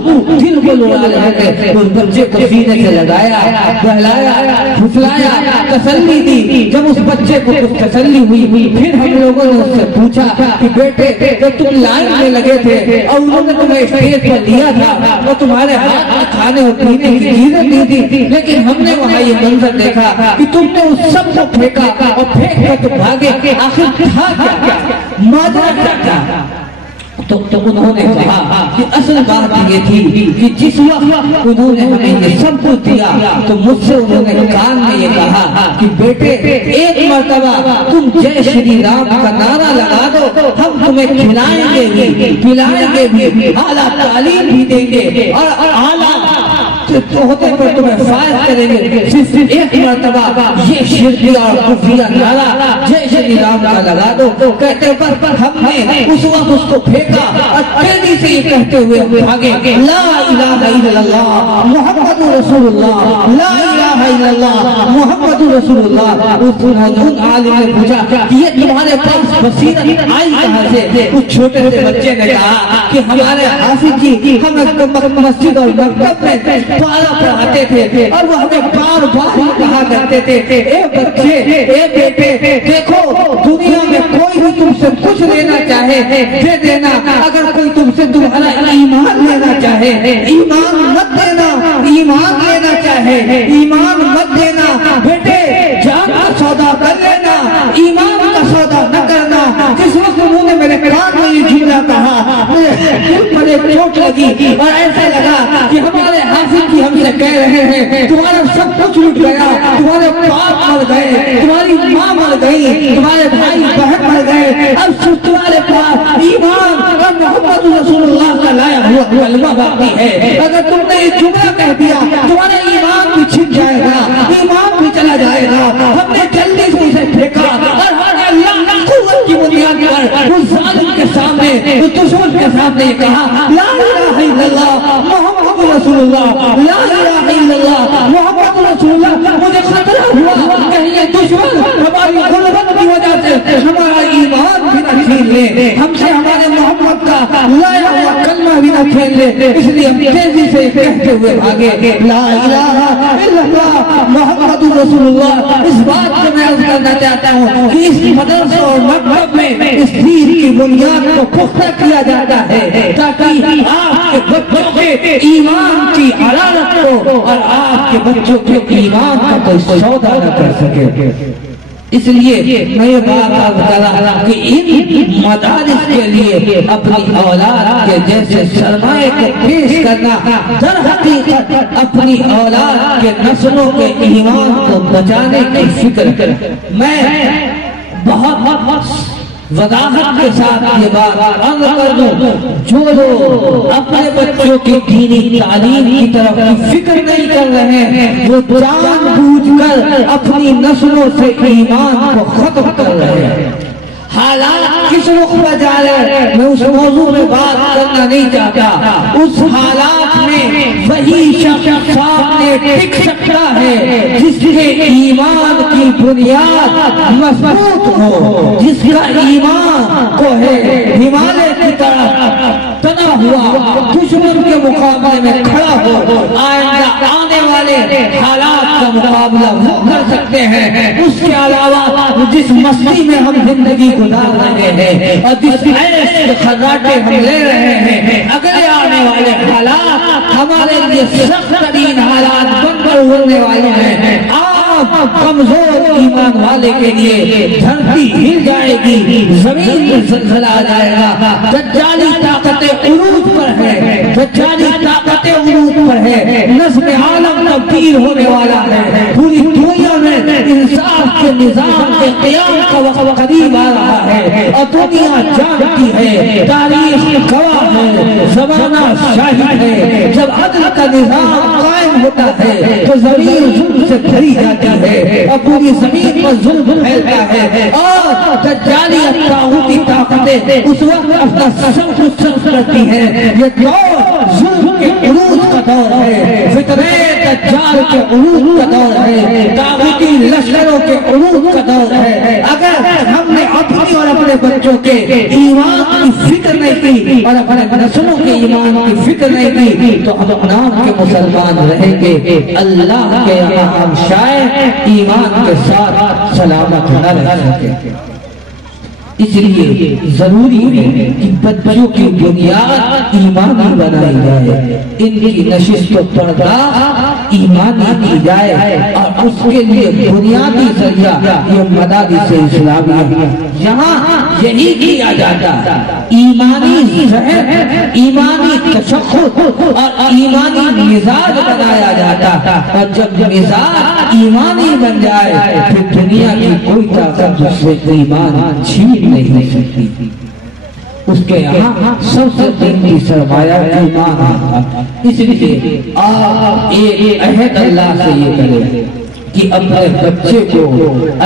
دل کو لڑا رہے تھے۔ اس بچے کو سینے سے لگایا، بہلایا، پھسلایا، تسلی دی۔ جب اس بچے کو کچھ تسلی ہوئی، پھر ہم لوگوں نے اس سے پوچھا کہ بیٹے جب تم لائن میں لگے تھے اور انہوں نے تمہیں اسٹیج پر لیا تھا اور تمہارے ہاتھ میں کھانے اور پینے کی چیزیں دی تھی، لیکن ہم نے وہاں یہ منظر دیکھا کہ تم نے اس سب کو پھینکا اور پھینک کر تم بھاگے، آخر تھا کیا، ماجرا کیا تھا؟ تو انہوں نے کہا کہ اصل بات یہ تھی کہ جس وقت انہوں نے ہمیں یہ سب کچھ دیا تو مجھ سے انہوں نے کان میں یہ کہا کہ بیٹے ایک مرتبہ تم جے شری رام کا نعرہ لگا دو، ہم تمہیں کھلائیں گے بھی پلائیں گے بھی، اعلیٰ تعلیم بھی دیں گے اور اعلیٰ ہوتے پر تمہیں فائد کریں گے۔ صرف ایک مرتبہ یہ شرکی اور کفریہ نعرہ جے شری رام کا لگا دو۔ کہتے پر ہم نے اس وقت اس کو پھینکا اور تیزی سے یہ کہتے ہوئے بھاگے لا الہ الا اللہ محمد رسول اللہ، لا الہ الا اللہ محمد رسول اللہ۔ اس عالم نے پوچھا کہ یہ تمہارے پاس بصیرت آئی کہاں سے؟ اس چھوٹے سے بچے نے کہا کہ ہمارے حافظ جی ہم مسجد اور مکتب میں پارا پڑھاتے تھے اور وہ ہمیں بار بار کہا کرتے تھے اے بچے اے بیٹے دیکھو دنیا میں کوئی بھی تم سے کچھ لینا چاہے دے دینا، اگر کوئی تم سے تمہارا ایمان لینا چاہے ایمان مت دینا، ایمان لینا چاہے ایمان مت دینا، بیٹے جان کا سودا کر لینا ایمان کا سودا نہ کرنا۔ جس وقت انہوں نے میرے کان میں یہ جملہ کہا دل پر ایک چوٹ لگی اور ایسا لگا کہ ہمارے حافظ کی ہم سے کہہ رہے ہیں تمہارا سب کچھ لٹ گیا، تمہارے باپ مر گئے، تمہاری ماں مر گئی، تمہارے بھائی بہن مر گئے، اب صرف تمہارے پاس ایمان اور محمد رسول اللہ کا لایا ہوا کلمہ باقی ہے۔ اگر تم نے یہ جملہ کہہ دیا تمہارا ایمان بھی چھن جائے گا، ایمان بھی چلا جائے گا۔ ہم نے جلدی سے اسے پھینکا اور ہر اللہ قوت کی بنیاد پر اس ظالم کے سامنے اس دشمن کے سامنے کہا لا الہ الا اللہ محمد رسول اللہ، لا الہ الا اللہ محمد رسول اللہ۔ مجھے خطرہ ہوا کہیں یہ دشمن ہماری غلبت کی وجہ سے ہمارا ایمان بھی نہ چھین لے، ہم سے ہمارے محمد کا لایا ہوا کلمہ بھی نہ چھین لے، اس لیے ہم تیزی سے کہتے ہوئے بھاگے لا الہ الا اللہ محمد رسول اللہ۔ اس بات کو میں عرض کرنا چاہتا ہوں کہ اس مدرسے اور مکتب میں اس دین کی بنیاد کو پختہ کیا جاتا ہے تاکہ آپ کے بچوں کے ایمان کی حرارت کو اور آپ کے بچوں کے ایمان کا کوئی سودا نہ کر سکے۔ اس لیے میں یہ بات کر رہا کہ ان مدارس کے لیے اپنی اولاد کے جیسے سرمایہ کو پیش کرنا در حقیقت اپنی اولاد کے نسلوں کے ایمان کو بچانے کی فکر میں بہت وضاحت کے ساتھ یہ بات عرض کر دوں، جو لوگ اپنے بچوں کی دینی تعلیم کی طرف فکر نہیں کر رہے ہیں وہ جان بوجھ کر اپنی نسلوں سے ایمان کو ختم کر رہے ہیں۔ حالات کس رخ پر جا رہے ہیں میں اس موضوع میں بات کرنا نہیں چاہتا۔ اس حالات میں وہی شخص سامنے ٹک سکتا ہے جس کے ایمان کی بنیاد مضبوط ہو، جس کا ایمان کو ہے ہمالیہ کی طرح تنا ہوا دشمن کے مقابلے میں کھڑا ہو۔ آئندہ حالات کا مقابلہ وہ کر سکتے ہیں، اس کے علاوہ جس مستی میں ہم زندگی گزار رہے ہیں اور جس عیش کے خراٹے ہم لے رہے ہیں، اگلے آنے والے حالات ہمارے لیے سخت ترین حالات بن کر ابھرنے والے ہیں۔ آپ کمزور ایمان والے کے لیے دھرتی ہل جائے گی، زمین میں زلزلہ آ جائے گا، دجالی طاقتیں عروج پر ہے، دجالی طاقتیں عروج پر ہے، نظم عالم تبدیل ہونے والا ہے، پوری دنیا میں انصاف کے نظام کے قیام کا وقت قریب آ رہا ہے اور دنیا جانتی ہے، تاریخ گواہ ہے، زمانہ شاہد ہے، جب عدل کا نظام قائم ہوتا ہے تو زمین ظلم سے بھری جاتی ہے اور پوری زمین پر ظلم پھیلتا ہے اور دجالی طاغوتی طاقتیں اس وقت اپنا سب کچھ صرف کرتی ہیں۔ یہ دور ظلم کے عروج کا دور ہے، فتنہ دجال کے عروج کا دور ہے، طاغوتی لشکروں کے عروج کا دور ہے۔ اگر ہم نے اپنی اور اپنے بچوں کے ایمان کی فکر نہیں کی اور اپنے نسلوں کے ایمان کی فکر نہیں کی تو ہم نام کے مسلمان رہیں گے، اللہ کے یہاں ہم شاید ایمان کے ساتھ سلامت نہ رہ سکیں۔ اس لیے ضروری ہے کہ بچوں کی بنیاد ایمانی بنائی جائے، ان کی نشست و پرداخت ایمانی کی جائے اور اس کے لیے بنیادی ذریعہ یہ مدارس اسلامیہ، یہاں یہی کیا جاتا ہے، ایمانی ذہن، ایمانی تشخص اور ایمانی مزاج بنایا جاتا ہے، اور جب مزاج ایمانی بن جائے پھر دنیا کی کوئی طاقت دوسرے کو ایمان چھین نہیں سکتی۔ اس کے یہاں سب سے قیمتی سرمایہ ایمان ہے۔ اس لیے آپ ایک عہد اللہ سے یہ کریں کہ اپنے بچے کو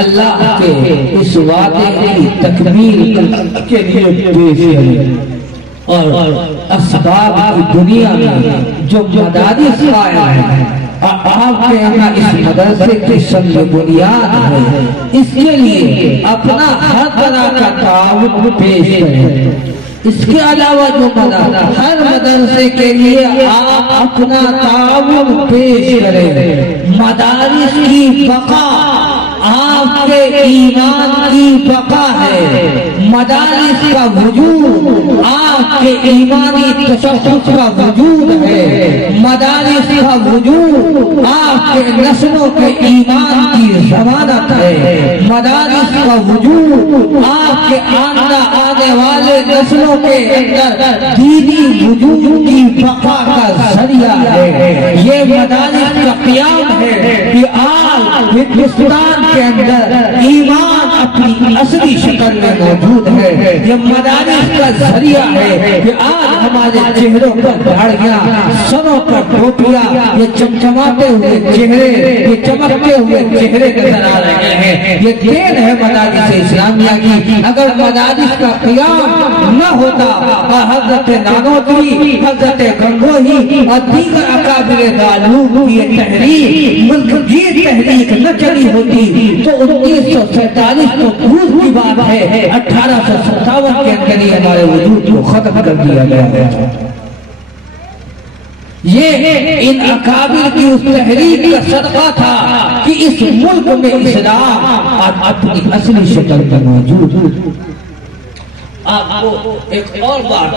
اللہ کے اس وعدے کی تکمیل کے لیے پیش کریں اور اسباب کی دنیا میں جو مدارس قائم ہیں اور آپ کے یہاں اس مدرسے کی سنگ بنیاد ہے، اس کے لیے اپنا ہر طرح کا تعاون پیش کریں۔ اس کے علاوہ جو مدرسہ ہر مدرسے کے لیے آپ اپنا تعاون پیش کریں۔ مدارس کی بقا آپ کے ایمان کی بقا ہے، مدارس کا وجود آپ کے ایمانی تشخص کا وجود ہے، مدارس کا وجود آپ کے نسلوں کے ایمان کی ضمانت ہے، مدارس کا وجود آپ کے آنے والے نسلوں کے اندر دینی وجود کی بقا کا ذریعہ ہے۔ یہ مدارس کا قیام ہے کہ آج ہندوستان کے اندر ایمان اپنی اصلی شکل میں موجود ہے، یہ مدارس کا ذریعہ ہے کہ آج ہمارے چہروں پر داڑھیاں، سروں پر ٹوپیاں، یہ چمچماتے ہوئے چہرے، یہ چمکتے ہوئے چہرے نظر آ رہے ہیں۔ یہ دین ہے مدارس اسلامیہ کی۔ اگر مدارس کا قیام نہ ہوتا اور حضرت نانوتری، حضرت گنگوہی اور دیگر اکابر دارالعلوم کی یہ تحریک ملک کی تحریک نہ چلی ہوتی تو 1947 کو بھول کی بات ہے، 1857 کے اندر ہی ہمارے وجود کو ختم کر دیا گیا ہے۔ یہ ان اکابر کی اس تحریک کا صدقہ تھا کہ اس ملک میں اسلام اپنی اصلی شکل پر موجود۔ آپ کو ایک اور بات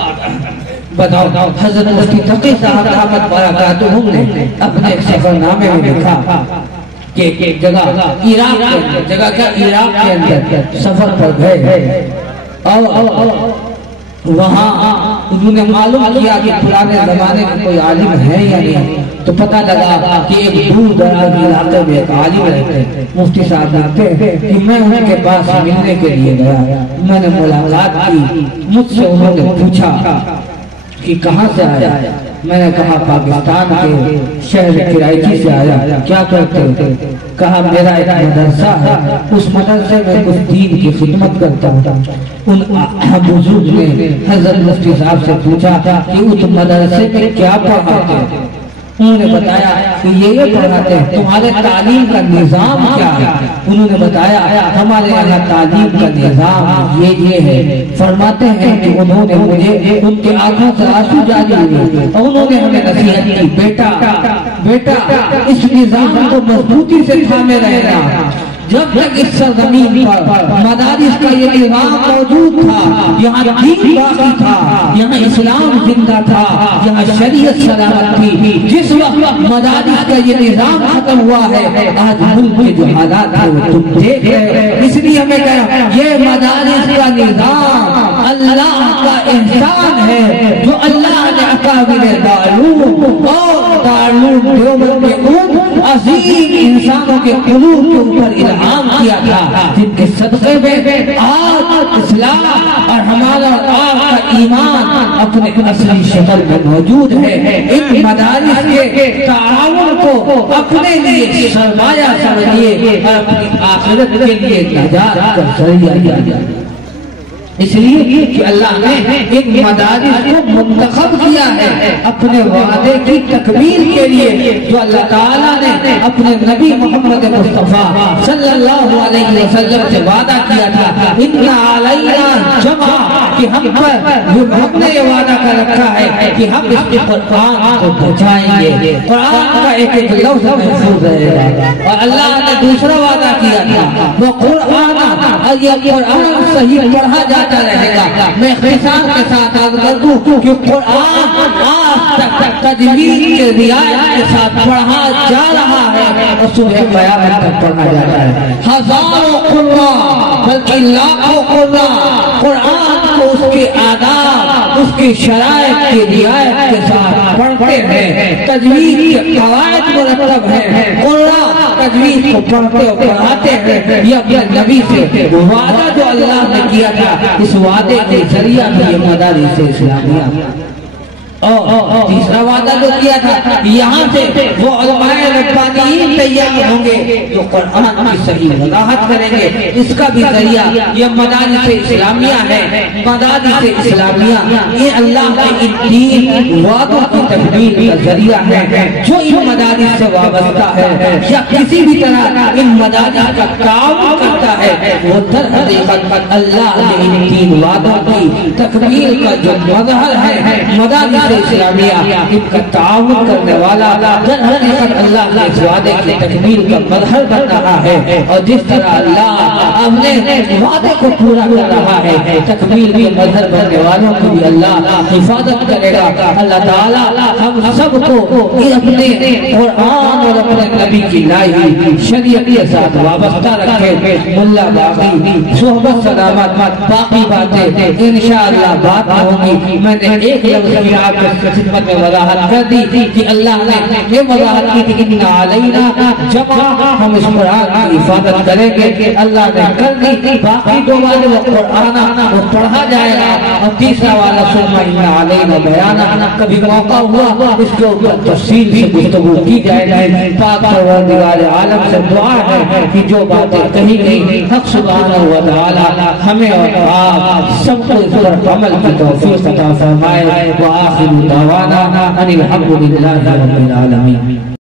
بتاؤ، حضرت مفتی تقی صاحب رحمت برکاتہم نے اپنے سفر نامے میں لکھا کہ ایک جگہ عراق کے اندر، جگہ کیا عراق کے اندر سفر پر گئے اور وہاں انہوں نے معلوم کیا کہ پرانے زمانے میں کوئی عالم ہے یا نہیں، تو پتہ لگا کہ ایک دور دراز علاقے میں ایک عالم رہتے، مفتی صاحب رہتے کہ میں ان کے پاس ملنے کے لیے گیا، میں نے ملاقات کی، مجھ سے انہوں نے پوچھا کہ کہاں سے آیا؟ میں نے کہا پاکستان کے شہر کراچی سے آیا، کیا کرتے ہو؟ کہا میرا ایک مدرسہ ہے، اس مدرسے میں کچھ دین کی خدمت کرتا ہوں۔ ان بزرگ نے حضرت مفتی صاحب سے پوچھا کہ اس مدرسے میں کیا پڑھاتے ہیں؟ انہوں نے بتایا کہ یہ پڑھاتے ہیں، تمہارے تعلیم کا نظام کیا ہے؟ انہوں نے بتایا ہمارے یہاں تعلیم کا نظام یہ ہے۔ فرماتے ہیں کہ انہوں نے مجھے، ان کے آنکھوں سے آنسو جاری ہوئے اور انہوں نے ہمیں نصیحت کی، بیٹا اس نظام کو مضبوطی سے تھامے رہنا۔ جب تک اس سرزمین پر مدارس کا یہ نظام موجود تھا، یہاں دین باقی تھا، یہاں اسلام زندہ تھا، یہاں شریعت سلامت تھی۔ جس وقت مدارس کا یہ نظام ختم ہوا ہے، آج ملک کے جو حالات ہیں وہ تم دیکھ رہے ہو۔ اس لیے ہمیں کہا یہ مدارس کا نظام اللہ کا احسان ہے جو اللہ نے اکابر دارالعلوم اور دارالعلوم دیوبند کے عظیم انسانوں کے قلوب کے اوپر الہام کیا تھا، جن کے صدقے میں آج اسلام اور ہمارا آپ کا ایمان اپنے اصلی شکل میں موجود ہے۔ ان مدارس کے تعاون کو اپنے لیے سرمایہ سمجھیے اور اپنی آخرت کے لیے نجات کا ذریعہ کیجیے۔ اس لیے کہ اللہ نے ان مدارس کو منتخب کیا ہے اپنے وعدے کی تکمیل کے لیے، جو اللہ تعالیٰ نے اپنے نبی محمد مصطفیٰ صلی اللہ علیہ وسلم سے وعدہ کیا تھا۔ اِنَّ عَلَيْنَا جَمْعًا، کہ ہم نے یہ وعدہ کر رکھا ہے کہ ہم اس قرآن کو پہنچائیں گے، قرآن کا ایک ایک لفظ محفوظ رہے گا۔ اور اللہ نے دوسرا وعدہ کیا تھا وہ قرآن، اور یہ قرآن صحیح پڑھا جاتا رہے گا۔ میں اختصار کے ساتھ عرض کر دوں کہ قرآن آج تک تجوید کے رعایت کے ساتھ پڑھا جا رہا ہے اور صبح قیامت تک پڑھا جاتا ہے۔ ہزاروں قرآن بلکہ لاکھوں قرآن قرآن کو اس کے آداب، اس کی شرائط کی رعایت کے ساتھ پڑھتے ہیں۔ تجوید کے قواعد مرتب ہیں، قرآن تجوید کو پڑھتے اور پڑھاتے ہیں۔ یہ اپنے نبی سے وعدہ جو اللہ نے کیا تھا، اس وعدے کے ذریعہ بھی یہ مدارس اسلامیہ اور تیسرا وعدہ جو کیا تھا، یہاں سے وہ علماء ربانیین تیار ہوں گے جو قرآن کی صحیح وضاحت کریں گے۔ اس کا بھی ذریعہ یہ مدارس اسلامیہ ہے۔ مدارس اسلامیہ یہ اللہ کے ان تین وعدوں کی تکمیل کا ذریعہ ہے۔ جو ان مدارس سے وابستہ ہے یا کسی بھی طرح ان مدارس کا تعاون کرتا ہے، وہ در حقیقت اللہ نے ان تین وعدوں کی تکمیل کا جو مظہر ہے، مدارس اسلامیہ ان کا تعاون کرنے والا در حقیقت اللہ کے اس وعدے کی تکمیل کا مظہر بن رہا ہے۔ اور جس طرح اللہ اپنے وعدے کو پورا کر رہا ہے، تکمیل کے مظہر بننے والوں کی بھی اللہ حفاظت کرے گا۔ اللہ تعالیٰ ہم سب کو اپنے قرآن اور اپنے نبی کی لائی ہوئی شریعت کے ساتھ وابستہ رکھے۔ ملا باقی صحبت سلامت، باقی باتیں انشاءاللہ بات ہوگی۔ میں نے ایک لفظ کی آپ کی خدمت میں وضاحت کر دی کہ اللہ نے یہ وضاحت کی تھی کہ اِنَّ عَلَيْنَا جَمْعًا، ہم اس قرآن کی حفاظت کریں گے۔ اللہ نے کر دی۔ باقی دو والے وہ قرآن وہ پڑھا جائے گا، اور تیسرا والا ثُمَّ اِنَّ عَلَيْنَا بَيَانًا، کبھی موقع ہوا اس کے اوپر تفصیل سے گفتگو کی جائے گی۔ پاک پروردگار عالم سے دعا ہے کہ جو باتیں کہی گئی حق سبحانہ و تعالی ہمیں اور آپ سب کو اس پر عمل کی توفیق عطا فرمائے۔ وآخر دعوانا ان الحمد للہ رب العالمین۔